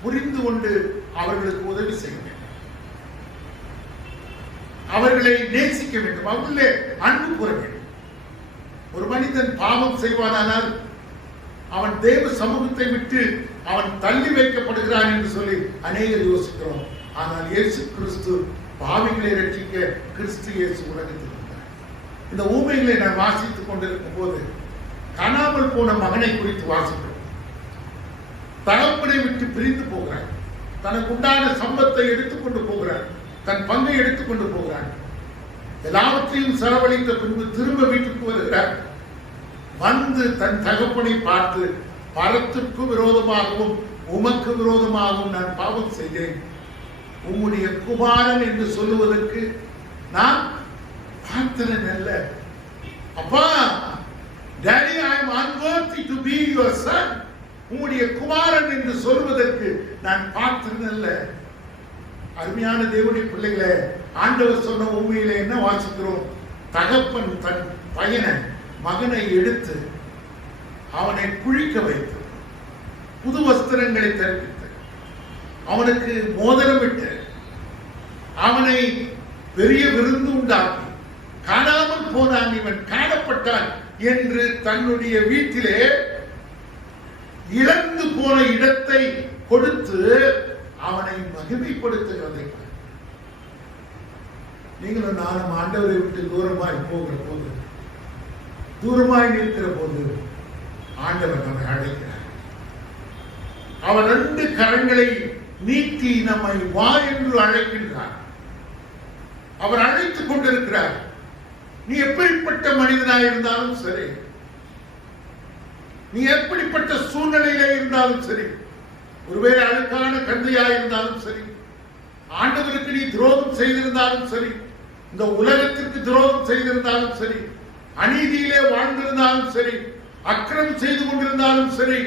புரிந்து கொண்டு அவர்களுக்கு உதவி செய்ய வேண்டும், அவர்களை நேசிக்க வேண்டும், அவர்களே அன்பு கூற வேண்டும். ஒரு மனிதன் பாவம் செய்வானால் அவன் தேவ சமூகத்தை விட்டு அவன் தள்ளி வைக்கப்படுகிறான் என்று சொல்லி அநேகர் யோசிக்கிறோம். ஆனால் இயேசு கிறிஸ்து பாவிகளை ரட்சிக்க கிறிஸ்து இயேசு உலகத்தில் இருந்தார். இந்த ஊமைகளை நான் வாசித்துக் கொண்டிருக்கும் போது காணாமல் போன மகனை குறித்து வாசிக்கிறோம். தகப்பனை விட்டு பிரிந்து போகிறார், தனக்கு உண்டான சம்பத்தை எடுத்துக்கொண்டு போகிறார், தன் பங்கை எடுத்துக்கொண்டு போகிறார், எல்லாவற்றையும் செலவழித்த பின்பு திரும்ப வீட்டுக்கு வருகிறார். வந்து தன் தகப்பனை பார்த்து, பரத்திற்கு விரோதமாகவும் உமக்கு விரோதமாகவும் நான் பாவம் செய்தேன், உம்முடைய குமாரன் என்று சொல்லுவதற்கு நான் பாத்திரன் அல்ல. அப்பா, daddy, I am unworthy to be your son. உம்முடைய குமாரன் என்று சொல்வதற்கு நான் பாத்திரன் அல்ல. அருமையான தேவனுடைய பிள்ளைகளே, ஆண்டவர் சொன்ன உண்மையிலே என்ன வாசிக்கிறோம்? தகப்பன் தன் மகனை எடுத்து அவனை குளிக்க வைத்து புது வஸ்திரங்களை தரிப்பித்து அவனுக்கு மோதிரமிட்டு அவனை பெரிய விருந்து உண்டாக்கி காணாமல் போனான், இவன் காணப்பட்டான் என்று தன்னுடைய வீட்டிலே இழந்து போன இடத்தை கொடுத்து அவனை மகிமைப்படுத்துகிறதை நீங்களும் நானும் ஆண்டவரை விட்டு தூரமாய் போகிற போது, தூரமாய் நிற்கிற போது ஆண்டவர் நம்மை அழைக்கிறார். அவர் 2 கரங்களை நீட்டி நம்மை வா என்று அழைக்கின்றார். அவர் அழைத்துக் கொண்டிருக்கிறார். நீ எப்படிப்பட்ட மனிதனாய் இருந்தாலும் சரி, நீ எப்படிப்பட்ட சூழ்நிலையிலே இருந்தாலும் சரி, ஒருவேளை அழுக்கான கந்தையாய் இருந்தாலும் சரி, ஆண்டவருக்கு நீ துரோகம் செய்திருந்தாலும் சரி, இந்த உலகத்திற்கு துரோகம் செய்திருந்தாலும் சரி, அநீதியிலே வாழ்ந்திருந்தாலும் சரி, அக்கிரமம் செய்து கொண்டிருந்தாலும் சரி,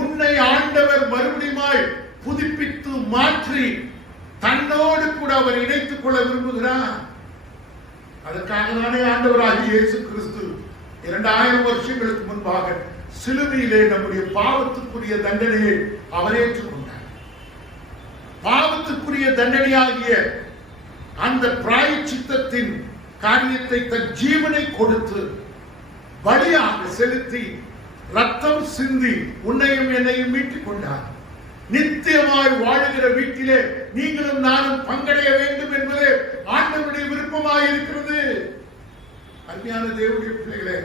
உன்னை ஆண்டவர் மறுபடியும் புதுப்பித்து மாற்றி தன்னோடு கூட அவர் இணைத்துக் கொள்ள விரும்புகிறார். அதற்காக தானே ஆண்டவராகிய இயேசு கிறிஸ்து 2000 வருஷங்களுக்கு முன்பாக சிலுவையிலே நம்முடைய பாவத்துக்குரிய தண்டனையை அவர் ஏற்றுக்கொண்டார். பாவத்துக்குரிய தண்டனையாகிய அந்த பிராயச்சித்தத்தின் காரியத்தை தன் ஜீவனை கொடுத்து பலியாக செலுத்தி ரத்தம் சிந்தி உன்னையும் என்னையும் மீட்டுக் கொண்டார். நித்தியமாய் வாழுகிற வீட்டிலே நீங்களும் நானும் பங்கடைய வேண்டும் என்பது ஆண்டவருடைய விருப்பமாய் இருக்கிறது. அருமையான தேவனுடைய பிள்ளைகளே,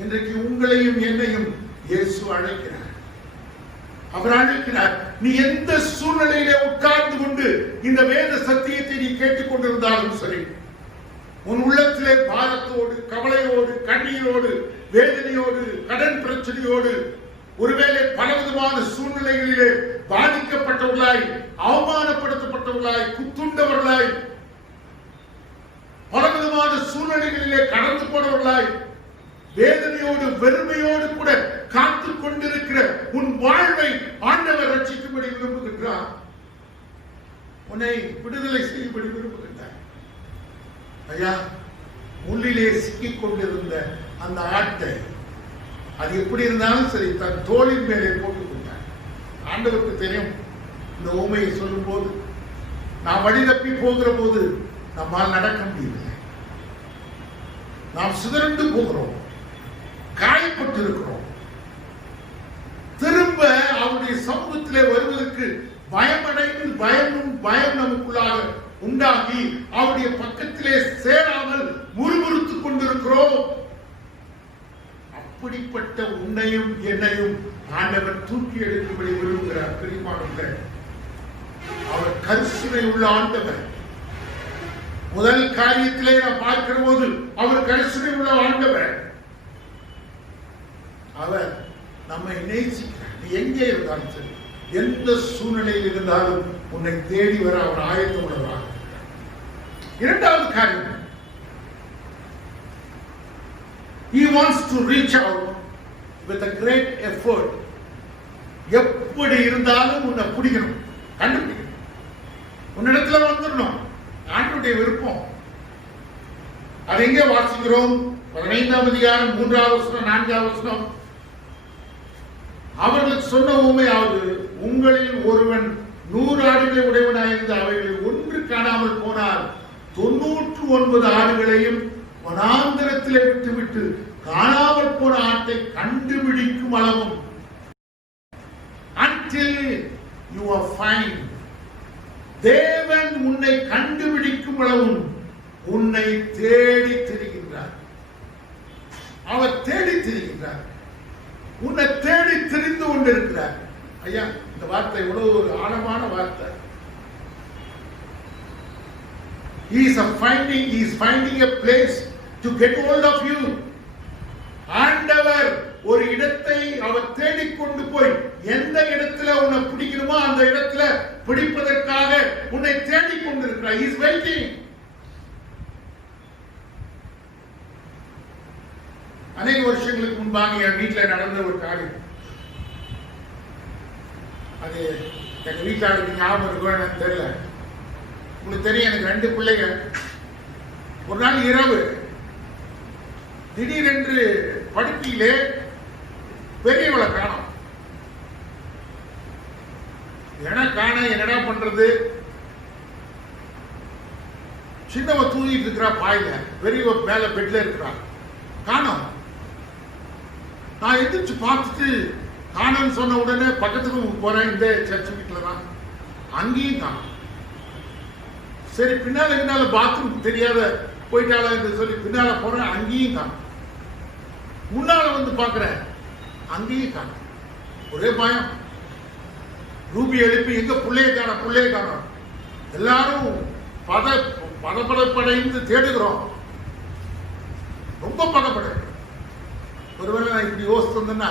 இன்றைக்கு உங்களையும் என்னையும் இயேசு அழைக்கிறார். அவர் அழைக்கிறார். நீ எந்த சூழ்நிலையிலே உட்கார்ந்து கொண்டு இந்த வேத சத்தியத்தை நீ கேட்டுக் கொண்டிருந்தாலும் சரி, உன் உள்ளத்திலே பாரத்தோடு, கவலையோடு, கண்ணீரோடு, வேதனையோடு, கடன் பிரச்சனையோடு, ஒருவேளை பலவிதமான சூழ்நிலைகளிலே பாதிக்கப்பட்டவர்களாய், அவமானப்படுத்தப்பட்டவர்களாய், குத்துண்டவர்களாய், பலவிதமான சூழ்நிலைகளிலே கடந்து போனவர்களாய், வேதனையோடு வெறுமையோடு கூட காத்துக் கொண்டிருக்கிற உன் வாழ்வை ஆண்டவர் ரட்சிக்கும்படி விரும்புகின்றார். உன்னை விடுதலை செய்யும்படி விரும்புகின்றார். ஐயா, முள்ளிலே சிக்கிக் கொண்டிருந்த அந்த ஆட்டை அது எப்படி இருந்தாலும் சரி தன் தோளின் மேலே போட்டுக் கொண்டார். ஆண்டவருக்கு தெரியும். இந்த உண்மையை சொல்லும் போது, நாம் வழி தப்பி போகிற போது நம்மால் நடக்க முடியவில்லை. நாம் சிதறண்டு போகிறோம், காயப்பட்டு இருக்கிறோம். திரும்ப அவருடைய சமூகத்திலே வருவதற்கு பயமடைந்து பயம் நமக்குள்ளாக உண்டாகி அவருடைய பக்கத்திலே சேராமல் முறுமுறுத்துக் கொண்டிருக்கிறோம். அப்படிப்பட்ட உன்னையும் என்னையும் ஆண்டவர் தூக்கி எடுக்கும்படி விரும்புகிறார். பிரியமானவர்களே, அவர் கரிசனை உள்ள ஆண்டவர். முதல் காரியத்திலே நாம் பார்க்கிற போது அவர் கரிசனை உள்ள ஆண்டவர். அவர் நம்மை நேசிக்கிறார். நீ எங்கே இருந்தாலும் சரி, எந்த சூழ்நிலையில் இருந்தாலும் உன்னை தேடி வர அவர் ஆயத்தம் உள்ளவராக. இரண்டாவது காரியம், he wants to reach out with a great effort. எப்படி இருந்தாலும் உன்னை பிடிக்கணும், கண்டுபிடிக்கணும், உன்னிடத்துல வந்துடணும். ஆண்டவருடைய விருப்பம். அதை எங்கே வாசிக்கிறோம்? 15ஆம் அதிகாரம் 3ஆவது வசனம் 4ஆவது வசனம். அவர்களுக்கு சொன்ன உண்மையாவது, உங்களில் ஒருவன் 100 ஆடுகளை உடையவனாயிருந்து அவைகளில் ஒன்று காணாமல் போனால் 99 ஆடுகளையும் வனாந்தரத்திலே விட்டுவிட்டு காணாமல் போன ஆட்டை கண்டுபிடிக்கும் அளவும், until you are found, தேவன் உன்னை கண்டுபிடிக்கும் அளவும் உன்னை தேடி திரிகின்றார். அவர் தேடி திரிகின்றார், உன்னை தேடி திரிந்து கொண்டிருக்கிறார். ஐயா, இந்த வார்த்தை எவ்வளவு ஒரு ஆழமான வார்த்தை. He is finding a place to get hold of you. ஆண்டவர் ஒரு இடத்தை அவர் தேடிக்கொண்டு போய் எந்த இடத்துல உன்னை பிடிக்கணுமோ அந்த இடத்துல பிடிப்பதற்காக உன்னை தேடிக்கொண்டிருக்கிறார். He is waiting. அநேக வருஷங்களுக்கு முன்பாக என் வீட்டில் நடந்த ஒரு காரியம். அது எங்க வீட்டாளுக்கு ஞாபகம் இருக்கும் எனக்கு தெரியல. உங்களுக்கு தெரியும், எனக்கு 2 பிள்ளைங்க. ஒரு நாள் இரவு திடீரென்று படுக்கையிலே பெரியவளை காணோம். என்னடா பண்றது? சின்னவ தூங்கிட்டு இருக்கிறா பாயில, பெரியவ மேல பெட்ல இருக்கிறா, காணோம். நான் எந்திரிச்சு பார்த்துட்டு காணோன்னு சொன்ன உடனே பக்கத்துக்கு போறேன், இந்த சர்ச் வீட்டுல தான். அங்கேயும் காணோம். சரி, பின்னால பாத்ரூம் தெரியாத போயிட்டாளா என்று சொல்லி பின்னால போறேன், அங்கேயும் காணோம். முன்னால வந்து பாக்குறேன், அங்கேயும் காணோம். ஒரே பயம். ரூபி எழுப்பி எங்க பிள்ளைய காணோம். எல்லாரும் படப்படைந்து தேடுகிறோம். ரொம்ப படப்பட. ஒருவேளை நான் இப்படி யோசிச்சிருந்தேன்னா,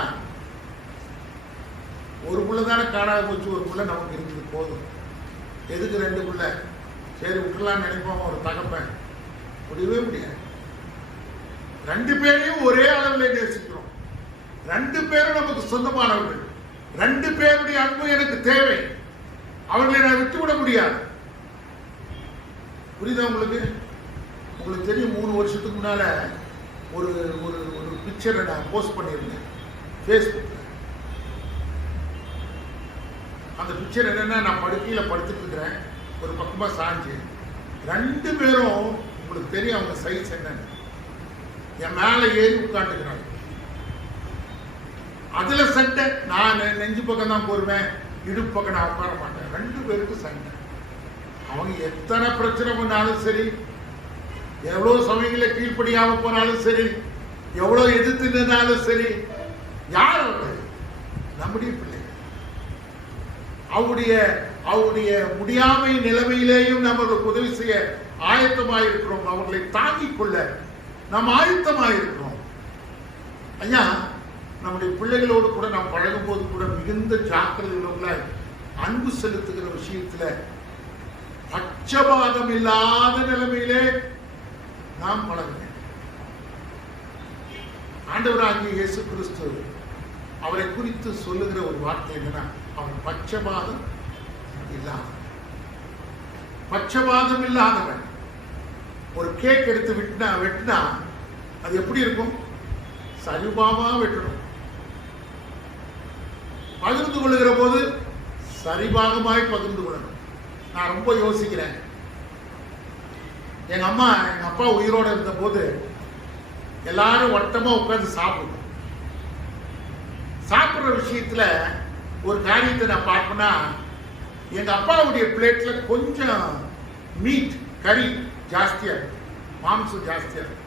ஒரு புள்ள தானே காணாத போச்சு, ஒரு புள்ள நமக்கு இருக்குது, போதும். எதுக்கு 2 புள்ள? சரி விட்டுலாம் நினைப்போம். ஒரு தகப்பன் முடியவே முடியாது. 2 பேரையும் ஒரே அளவில் நேசிக்கிறோம். 2 பேரும் நமக்கு சொந்தமானவர்கள். 2 பேருடைய அன்பு எனக்கு தேவை. அவர்களை நான் விட்டுவிட முடியாது. புரியுதா உங்களுக்கு? உங்களுக்கு தெரியும், 3 வருஷத்துக்கு முன்னால ஒரு ஒரு ஒரு பிக்சரை நான் போஸ்ட் பண்ணியிருந்தேன் ஃபேஸ்புக்கில். அந்த பிக்சர் என்னன்னா, நான் படுக்கையில படுத்துட்டு இருக்கிறேன், ஒரு பக்கமா சாஞ்சு. 2 பேரும் உங்களுக்கு தெரியும் அவங்க சைஸ் என்னன்னு. என் மேல ஏறி உட்காந்துக்கிறாங்க. அதுல சண்டை. நான் நெஞ்சு பக்கம் தான் போருவேன், இடுப்பு பக்கம் நான் உட்கார மாட்டேன். 2 பேருக்கு சண்டை. அவங்க எத்தனை பிரச்சனை பண்ணாலும் சரி, எவ்வளவு சமயங்கள கீழ்ப்படியாம போனாலும் சரி, எவ்வளவு எதிர்த்து நின்றாலும் சரி, யார் அவர்கள்? நம்முடைய பிள்ளை. அவருடைய முடியாமை நிலைமையிலேயும் நம்மளுக்கு உதவி செய்ய ஆயத்தமாயிருக்கிறோம். அவர்களை தாங்கிக் கொள்ள நாம் ஆயத்தமாயிருக்கிறோம். ஐயா, நம்முடைய பிள்ளைகளோடு கூட நாம் பழகும் போது கூட மிகுந்த ஜாக்கிரதையுள்ள அன்பு செலுத்துகிற விஷயத்துல பட்சபாதம் இல்லாத நிலைமையிலே நாம் பழக வேண்டும். ஆண்டவராகிய இயேசு கிறிஸ்து அவரை குறித்து சொல்லுகிற ஒரு வார்த்தை என்னன்னா, அவர் பட்சபாதம் இல்லாதவன். ஒரு கேக் எடுத்து வெட்டினா அது எப்படி இருக்கும்? சரிபாமா வெட்டணும். பகிர்ந்து கொள்ளுகிற போது சரிபாகமாய் பகிர்ந்து கொள்ளணும். நான் ரொம்ப யோசிக்கிறேன். எங்க அப்பா உயிரோட இருந்த போது எல்லாரும் வட்டமா உட்கார்ந்து சாப்பிடுற விஷயத்துல ஒரு காரியத்தை நான் பார்ப்பேன்னா, எங்க அப்பாவுடைய பிளேட்ல கொஞ்சம் மீட் கறி ஜாஸ்தியா இருக்கு, மாம்சம் ஜாஸ்தியா இருக்கு.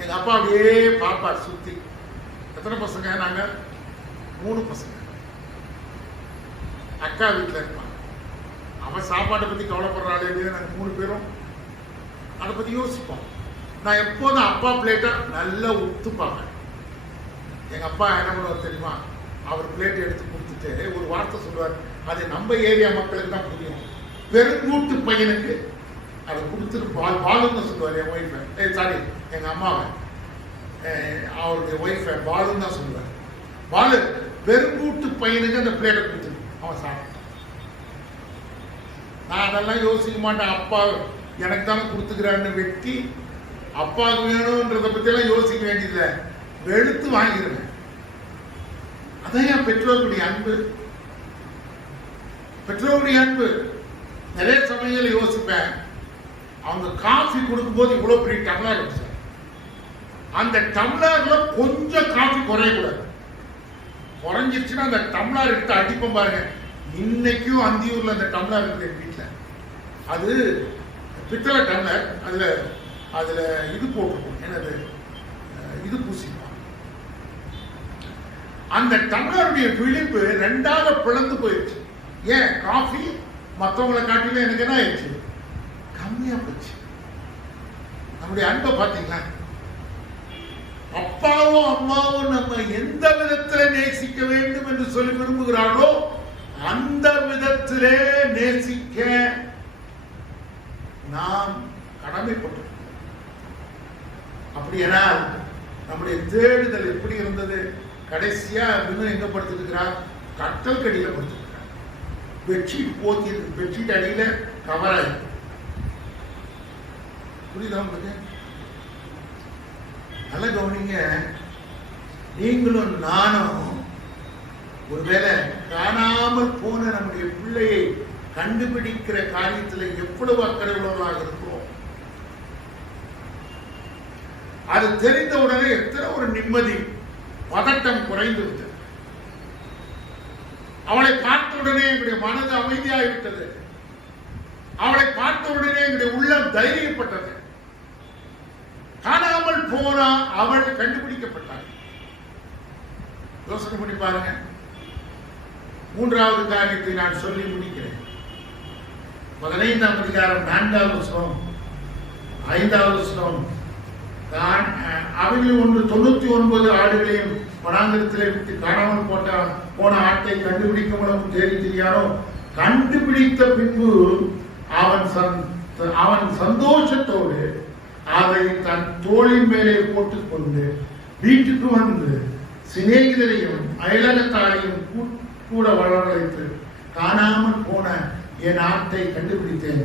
எங்க அப்பா அப்படியே பாப்பார் சுத்தி. எத்தனை பசங்க? நாங்க 3 பசங்க. அக்கா வீட்டில் இருப்பான். அவன் சாப்பாட்டை பத்தி கவலைப்படுறாளே, நாங்க 3 பேரும் அதை பத்தி யோசிப்போம். நான் எப்போதும் அப்பா பிளேட்டை நல்லா உத்து பார்ப்பேன். எங்க அப்பா என்ன பண்ணுவார் தெரியுமா? அவர் பிளேட்டை எடுத்து கொடுத்துட்டு ஒரு வார்த்தை சொல்லுவார். அது நம்ம ஏரியா மக்களுக்கு தான் புரியும். பெருங்கூட்டு பையனுக்கு அதை கொடுத்துட்டு பாலுன்னு சொல்லுவார். என் ஒய்ஃபை சாரி எங்க அம்மாவை, அவருடைய ஒய்ஃபை பாலுன்னு தான் சொல்லுவார். பாலு பெருங்கூட்டு பையனுக்கு அந்த பிளேட்டை கொடுத்துட்டு அவன் சாப்பிட்டான். நான் அதெல்லாம் யோசிக்க மாட்டேன். அப்பா எனக்கு தானே கொடுத்துக்கிறான்னு வெட்டி அப்பாவுக்கு வேணும்ன்றதை பத்தி எல்லாம் யோசிக்க வேண்டியதில்லை, வெளுத்து வாங்கிடுவேன். அதான் என் பெற்றோருடைய அன்பு. பெற்றோருடைய அன்பு. நிறைய சமயங்கள் யோசிப்பேன், அவங்க காஃபி கொடுக்கும் போது இவ்வளவு பெரிய டம்ளர் இருக்கு சார், அந்த டம்ளர்ல கொஞ்சம் காஃபி குறையக்கூடாது. குறைஞ்சிருச்சுன்னா அந்த டம்ளர் எடுத்து அடிப்போம் பாருங்க. இன்னைக்கும் அந்தியூர்ல அந்த டம்ளர் இருக்கு என் வீட்டுல. அது பித்தளை டம்ளர். அதுல இது போட்டிருக்கும், என்னது இது பூசிப்பாங்க. அந்த டம்ளருடைய விளிம்பு 2ஆக பிளந்து போயிடுச்சு. ஏன்? காஃபி மற்றவங்களை காட்டிலும் எனக்கு என்ன ஆயிடுச்சு? கம்மியா போச்சு. நம்முடைய அன்பை பார்த்தீங்களா? அப்பாவும் அம்மாவும் நம்ம எந்த விதத்துல நேசிக்க வேண்டும் என்று சொல்லி விரும்புகிறார்களோ அந்த விதத்திலே நேசிக்க நாம் கடமைப்பட்டிருக்கிறோம். அப்படியானால் நம்முடைய தேடுதல் எப்படி இருந்தது? கடைசியா இன்னும் எங்க படுத்திருக்கிறார்? கட்டல் கடியில படுத்திருக்கிறார். பெட்ஷீட் போத்தி இருக்கு, பெட்ஷீட் அடியில கவராய். புரியுதா உங்களுக்கு? நல்ல கவனிங்க. நீங்களும் நானும் ஒருவேளை காணாமல் போன நம்முடைய பிள்ளையை கண்டுபிடிக்கிற காரியத்தில் எவ்வளவு அக்கறை உள்ளவர்களாக இருக்கிறோம். அது தெரிந்த உடனே எத்தனை ஒரு நிம்மதி, பதட்டம் குறைந்து விட்டது. அவளை பார்த்த உடனே எங்களுடைய மனது அமைதியாகிவிட்டது. அவளை பார்த்த உடனே எங்களுடைய உள்ளம் தைரியப்பட்டது. காணாமல் போனா அவள் கண்டுபிடிக்கப்பட்டாள். யோசனை பண்ணி பாருங்க. மூன்றாவது காரியத்தை நான் சொல்லி முடிக்கிறேன். 15ஆம் அதிகாரம் 4வது வசனம் 5வது வசனம். அவைகளில் ஒன்று 99 ஆடுகளையும் வனாந்திரத்திலே விட்டு காணாமல் போன ஆட்டை கண்டுபிடிக்க மூலம் தெரியாரோ. கண்டுபிடித்த பின்பு அவன் சந்தோஷத்தோடு அதை தன் தோளின் மேலே போட்டுக்கொண்டு வீட்டுக்கு வந்து சிநேகிதரையும் அயலகத்தாரையும் கூட வரவழைத்து, காணாமல் போன என் ஆட்டை கண்டுபிடித்தேன்,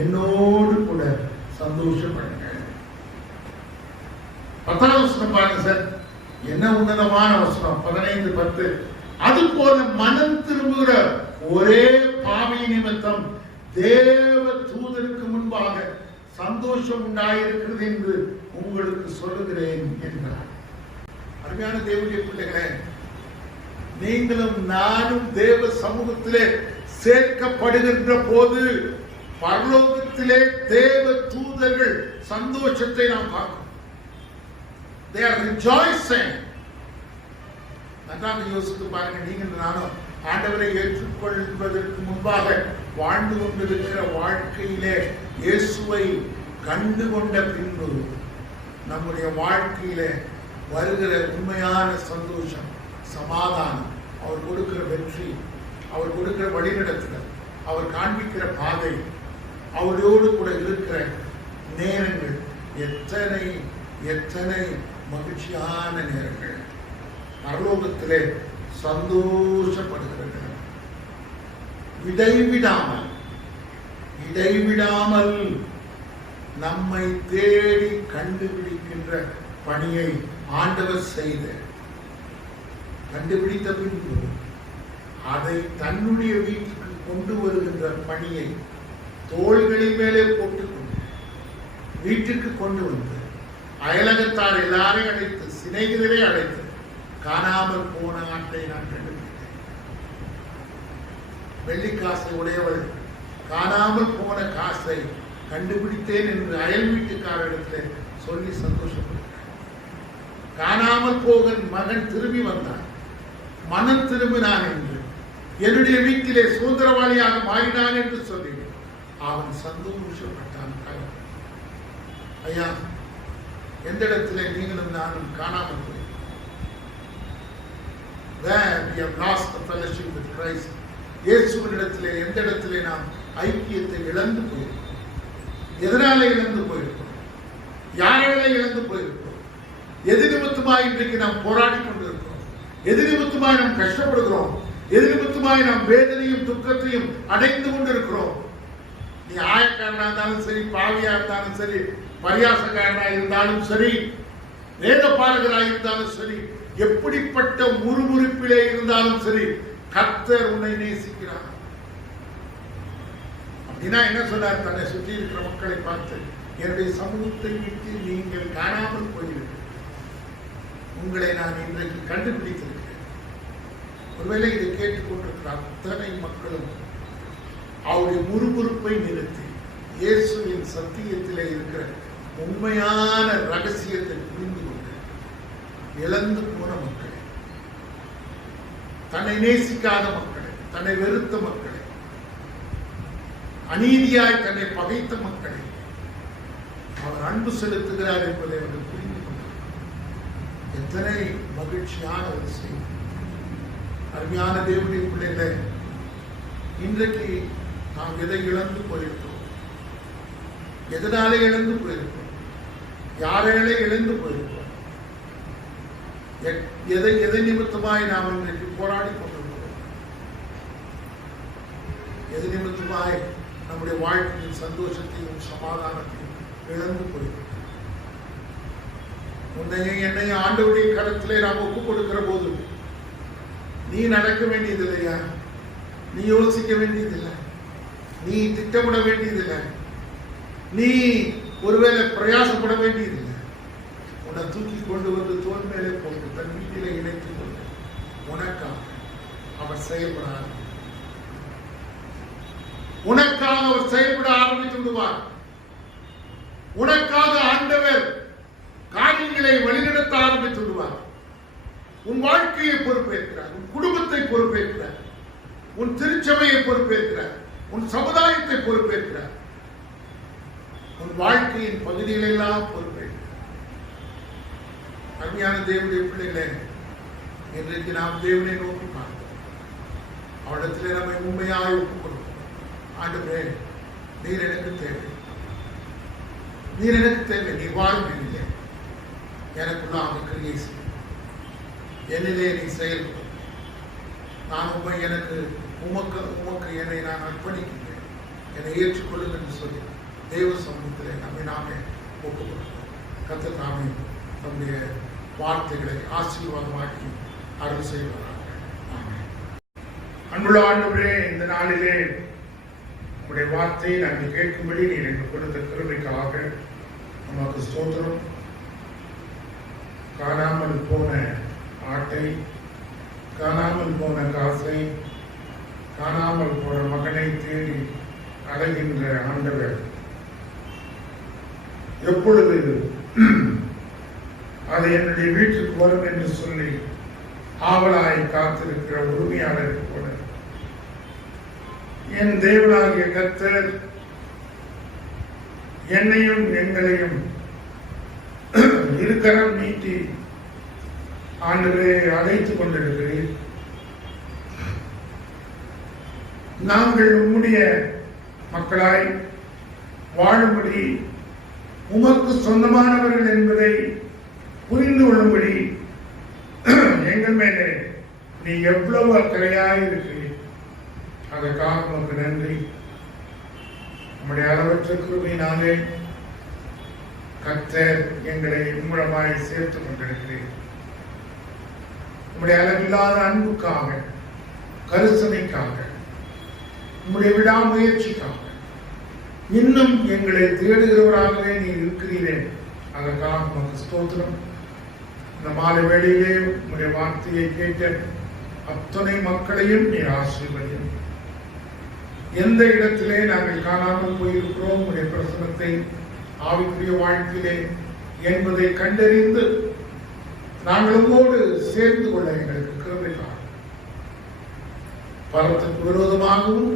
என்னோடு கூட சந்தோஷப்படுங்க. 10வது வசனம் பாருங்க சார், என்ன உன்னதமான வசனம். 15:10. அது போல மனம் திரும்புகிற ஒரே பாவி நிமித்தம் தேவ தூதருக்கு முன்பாக சந்தோஷம் உண்டாயிருக்கிறது என்று உங்களுக்கு சொல்லுகிறேன் என்றார். அருமையான தேவனுடைய பிள்ளைகளே, நீங்களும் நானும் தேவ சமூகத்திலே சேர்க்கப்படுகின்ற போது பரலோகத்திலே தேவ தூதர்கள் சந்தோஷத்தை நாம் பார்க்கிறோம். They are rejoicing. நன்றாக யோசித்து பாருங்க. நீங்கள் நானும் ஆண்டவரை ஏற்றுக்கொள்வதற்கு முன்பாக வாழ்ந்து கொண்டிருக்கிற வாழ்க்கையிலே இயேசுவை கண்டு கொண்ட பின்பு நம்முடைய வாழ்க்கையிலே வருகிற உண்மையான சந்தோஷம், சமாதானம், அவர் கொடுக்கிற வெற்றி, அவர் கொடுக்கிற வழிநடத்துதல், அவர் காண்பிக்கிற பாதை, அவரோடு கூட இருக்கிற நேரங்கள் எத்தனை எத்தனை மகிழ்ச்சியான நேரங்கள். பரலோகத்திலே சந்தோஷப்படுகிறார்கள். இடைவிடாமல் நம்மை தேடி கண்டுபிடிக்கின்ற பணியை ஆண்டவர் செய்த, கண்டுபிடித்த பின்பு அதை தன்னுடைய வீட்டுக்கு கொண்டு வருகின்ற பணியை தோள்களின் மேலே போட்டுக்கொண்டு வீட்டுக்கு கொண்டு வந்து அயலகத்தார் எல்லாரையும் அழைத்து, சிநேகிதரை அழைத்து, காணாமல் போன ஆட்டை நான் கண்டுபிடித்தேன். வெள்ளிக்காசை உடையவள் காணாமல் போன காசை கண்டுபிடித்தேன் என்று அயல் வீட்டுக்காரிடத்தில் சொல்லி சந்தோஷப்படுகிறார். காணாமல் போக மகன் திரும்பி வந்தான், மனம் திரும்பினான் என்று, என்னுடைய வீட்டிலே சுதந்திரவாளியாக மாறினான் என்று சொல்லி அவன் சந்தோஷப்பட்டான். ஐயா, எந்த இடத்திலே நீங்களும் நானும் காணாமல் போய், where we have lost the fellowship with Christ, இயேசுவினிடத்திலே எந்த இடத்திலே நாம் ஐக்கியத்தை இழந்து போயிருக்கிறோம்? எதனால இழந்து போயிருக்கிறோம்? யாரால இழந்து போயிருக்கிறோம்? எது நிமித்தமாய் இன்றைக்கு நாம் போராடி கொண்டிருக்கிறோம்? எது நிமித்தமாய் நாம் கஷ்டப்படுகிறோம்? எது நிமித்தமாய் நாம் வேதனையும் துக்கத்தையும் அடைந்து கொண்டிருக்கிறோம்? நீ ஆயக்காரனா இருந்தாலும் சரி, பாவியா இருந்தாலும் சரி, பரியாசக்காரனாக இருந்தாலும் சரி, வேத பாரகராக இருந்தாலும் சரி, எப்படிப்பட்ட முறுமுறுப்பிலே இருந்தாலும் சரி, கர்த்தர் உன்னை நேசிக்கிறார். அப்படின்னா என்ன சொன்னார்? தன்னை சுற்றி இருக்கிற மக்களை பார்த்து, என்னுடைய சமூகத்தை விட்டு நீங்கள் காணாமல் போகிறீர்கள், உங்களை நான் இன்றைக்கு கண்டுபிடித்திருக்கிறேன். ஒருவேளை இதை கேட்டுக்கொண்டிருக்கிற அத்தனை மக்களும் அவருடைய முறுமுறுப்பை நிறுத்தி இயேசுவின் சத்தியத்திலே இருக்கிற உண்மையான ரகசியத்தை புரிந்து கொண்டு இழந்து போன மக்களே, தன்னை நேசிக்காத மக்களே, தன்னை வெறுத்த மக்களே, அநீதியாய் தன்னை பகைத்த மக்களே, அவர் அன்பு செலுத்துகிறார் என்பதை அவர்கள் புரிந்து கொண்டார். எத்தனை மகிழ்ச்சியான ஒரு செய்தி. அருமையான தேவனுடைய பிள்ளைகளை, இன்றைக்கு நாம் எதை இழந்து போயிருக்கிறோம்? எதனாலே இழந்து போயிருக்கிறோம்? யாரேலே இழந்து போயிருக்கிறோம். எதை நிமித்தமாய் நாம் இன்றைக்கு போராடி கொண்டிருக்கிறோம்? எது நிமித்தமாய் நம்முடைய வாழ்க்கையின் சந்தோஷத்தையும் சமாதானத்தையும் இழந்து போயிருக்கிறோம்? உன்னையும் என்னையும் ஆண்டவருடைய கருத்திலே நாம் ஒப்புக் கொடுக்கிற போது நீ நடக்க வேண்டியதில்லையா? நீ யோசிக்க வேண்டியதில்லை, நீ திட்டமிட வேண்டியதில்லை, நீ ஒருவேளை பிரயாசப்பட வேண்டியதில்லை. உன்னை தூக்கி கொண்டு வந்து தோல் மேலே போட்டு தன் வீட்டிலே இணைத்துக் கொண்டு உனக்காக அவர் செயல்பட உனக்காக அவர் செயல்பட ஆரம்பித்து விடுவார். உனக்காக ஆண்டவர் காரியங்களை வழிநடத்த ஆரம்பித்து விடுவார். உன் வாழ்க்கையை பொறுப்பேற்கிறார், உன் குடும்பத்தை பொறுப்பேற்கிறார், உன் திருச்சபையை பொறுப்பேற்கிறார், உன் சமுதாயத்தை பொறுப்பேற்கிறார், உன் வாழ்க்கையின் பகுதிகளெல்லாம் பொறுப்பேற்கிறார். அருமையான தேவனுடைய பிள்ளைகளே, இன்றைக்கு நாம் தேவனை நோக்கி பார்க்கிறோம். அவரிடத்திலே நம்மை உண்மையாக ஒப்புக் கொடுக்கிறோம். ஆண்டவரே, நீர் எனக்கு தேவை, நீர் எனக்கு தேவை, நீ வாழும் இல்லை, எனக்குள்ளாக கிரியை செய்ய, என்னிலே நீ செயல்படும். நான் உண்மை எனக்கு உமக்கு என்னை நான் அர்ப்பணிக்கின்றேன், என்னை ஏற்றுக்கொள்ளும் என்று சொல்லி தேவ சமூகத்திலே நம்மை நாமே ஒப்புக் கொடுக்கிறோம். கர்த்தர் நாமே நம்முடைய வார்த்தைகளை ஆசீர்வாதமாக்கி அருள் செய்வாராக. ஆமென். அன்புள்ள ஆண்டவரே, இந்த நாளிலே உடைய வார்த்தையை நாங்கள் கேட்கும்படி நீர் எனக்கு கொடுத்த கிருபைக்காக நமக்கு ஸ்தோத்திரம். காணாமல் போன ஆட்டை, காணாமல் போன காசை, காணாமல் போன மகனை தேடி அலைகின்ற ஆண்டவர் எப்பொழுது அது என்னுடைய வீட்டுக்கு வரும் என்று சொல்லி ஆவலாய் காத்திருக்கிற உரிமையாளர் போல என் தேவனாகிய கர்த்தர் என்னையும் எங்களையும் இருக்கரம் நீட்டி ஆண்டவரே அழைத்துக் கொண்டிருக்கிறீர். நாங்கள் உம்முடைய மக்களாய் வாழும்படி, உமக்கு சொந்தமானவர்கள் என்பதை புரிந்து கொள்ளும்படி எங்கள் மேலே நீ எவ்வளவு அக்கறையாய் இருக்கிறீர். அதற்காக உமக்கு நன்றி. நம்முடைய அளவற்ற கிருபையினாலே கர்த்தர் எங்களை உம்முடமாய் சேர்த்துக் கொண்டிருக்கிறீர். உம்முடைய அளவில்லாத அன்புக்காக, கருசனைக்காக, உம்முடைய விடாமுயற்சிக்காக இன்னும் எங்களை தேடுகிறவராகவே நீ இருக்கிறீரே, அதற்காக உமக்கு ஸ்தோத்திரம். இந்த மாலை வேளையிலே உம்முடைய வார்த்தையை கேட்ட அத்தனை மக்களையும் நீர் ஆசீர்வதியும். எந்த இடத்திலே நாங்கள் காணாமல் போயிருக்கிறோம் உடைய பிரசனத்தை ஆவிக்குரிய வாழ்க்கையிலே என்பதை கண்டறிந்து நாங்கள் உம்மோடு சேர்ந்து கொள்ள எங்களுக்கு கிருபை தாரும். பரத்துக்கு விரோதமாகவும்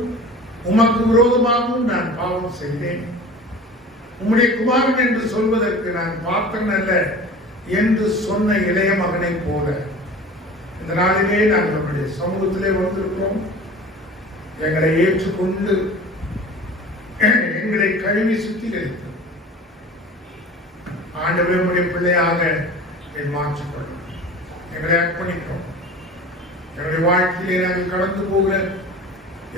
உமக்கு விரோதமாகவும் நான் பாவம் செய்தேன், உம்முடைய குமாரன் என்று சொல்வதற்கு நான் பார்த்தன் அல்ல என்று சொன்ன இளைய மகனை போல இந்த நாளிலே நாங்கள் நம்முடைய சமூகத்திலே வந்திருக்கிறோம். எங்களை ஏற்றுக்கொண்டு எங்களை கழுவி சுத்திகரித்து ஆண்டவரே உம்முடைய பிள்ளையாக மாற்றிக்கொள்ளும். எங்களை அர்ப்பணிக்கிறோம். எங்களுடைய வாழ்க்கையிலே நாங்கள் கடந்து போகிற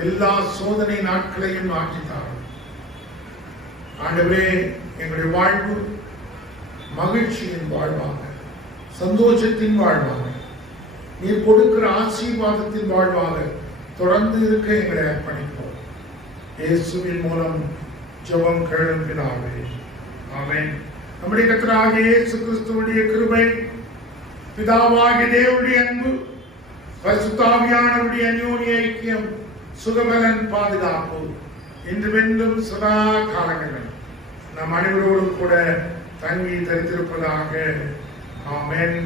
எல்லா சோதனை நாட்களையும் மாற்றித்தாரும். ஆண்டவரே, எங்களுடைய வாழ்வு மகிழ்ச்சியின் வாழ்வாக, சந்தோஷத்தின் வாழ்வாக, நீர் கொடுக்கிற ஆசீர்வாதத்தின் வாழ்வாக தொடர்ந்து இருக்க எங்களை அர்ப்பணிப்போம். இயேசுவின் மூலம் ஜெபம் கேளும் பிதாவே, ஆமென். நம்முடைய கர்த்தராகிய இயேசு கிறிஸ்துவுடைய கிருபை, பிதாவாகிய தேவனுடைய அன்பு, பரிசுத்த ஆவியானவருடைய அந்யோன்ய ஐக்கியம், சுகபலன் பாதுகாப்பு இன்றுமென்றும் சதா காலங்களில் நம் அனைவரோடும் கூட தங்கி தரித்திருப்பதாக. ஆமென்.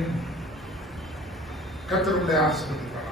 கர்த்தருடைய ஆசீர்வாதம்.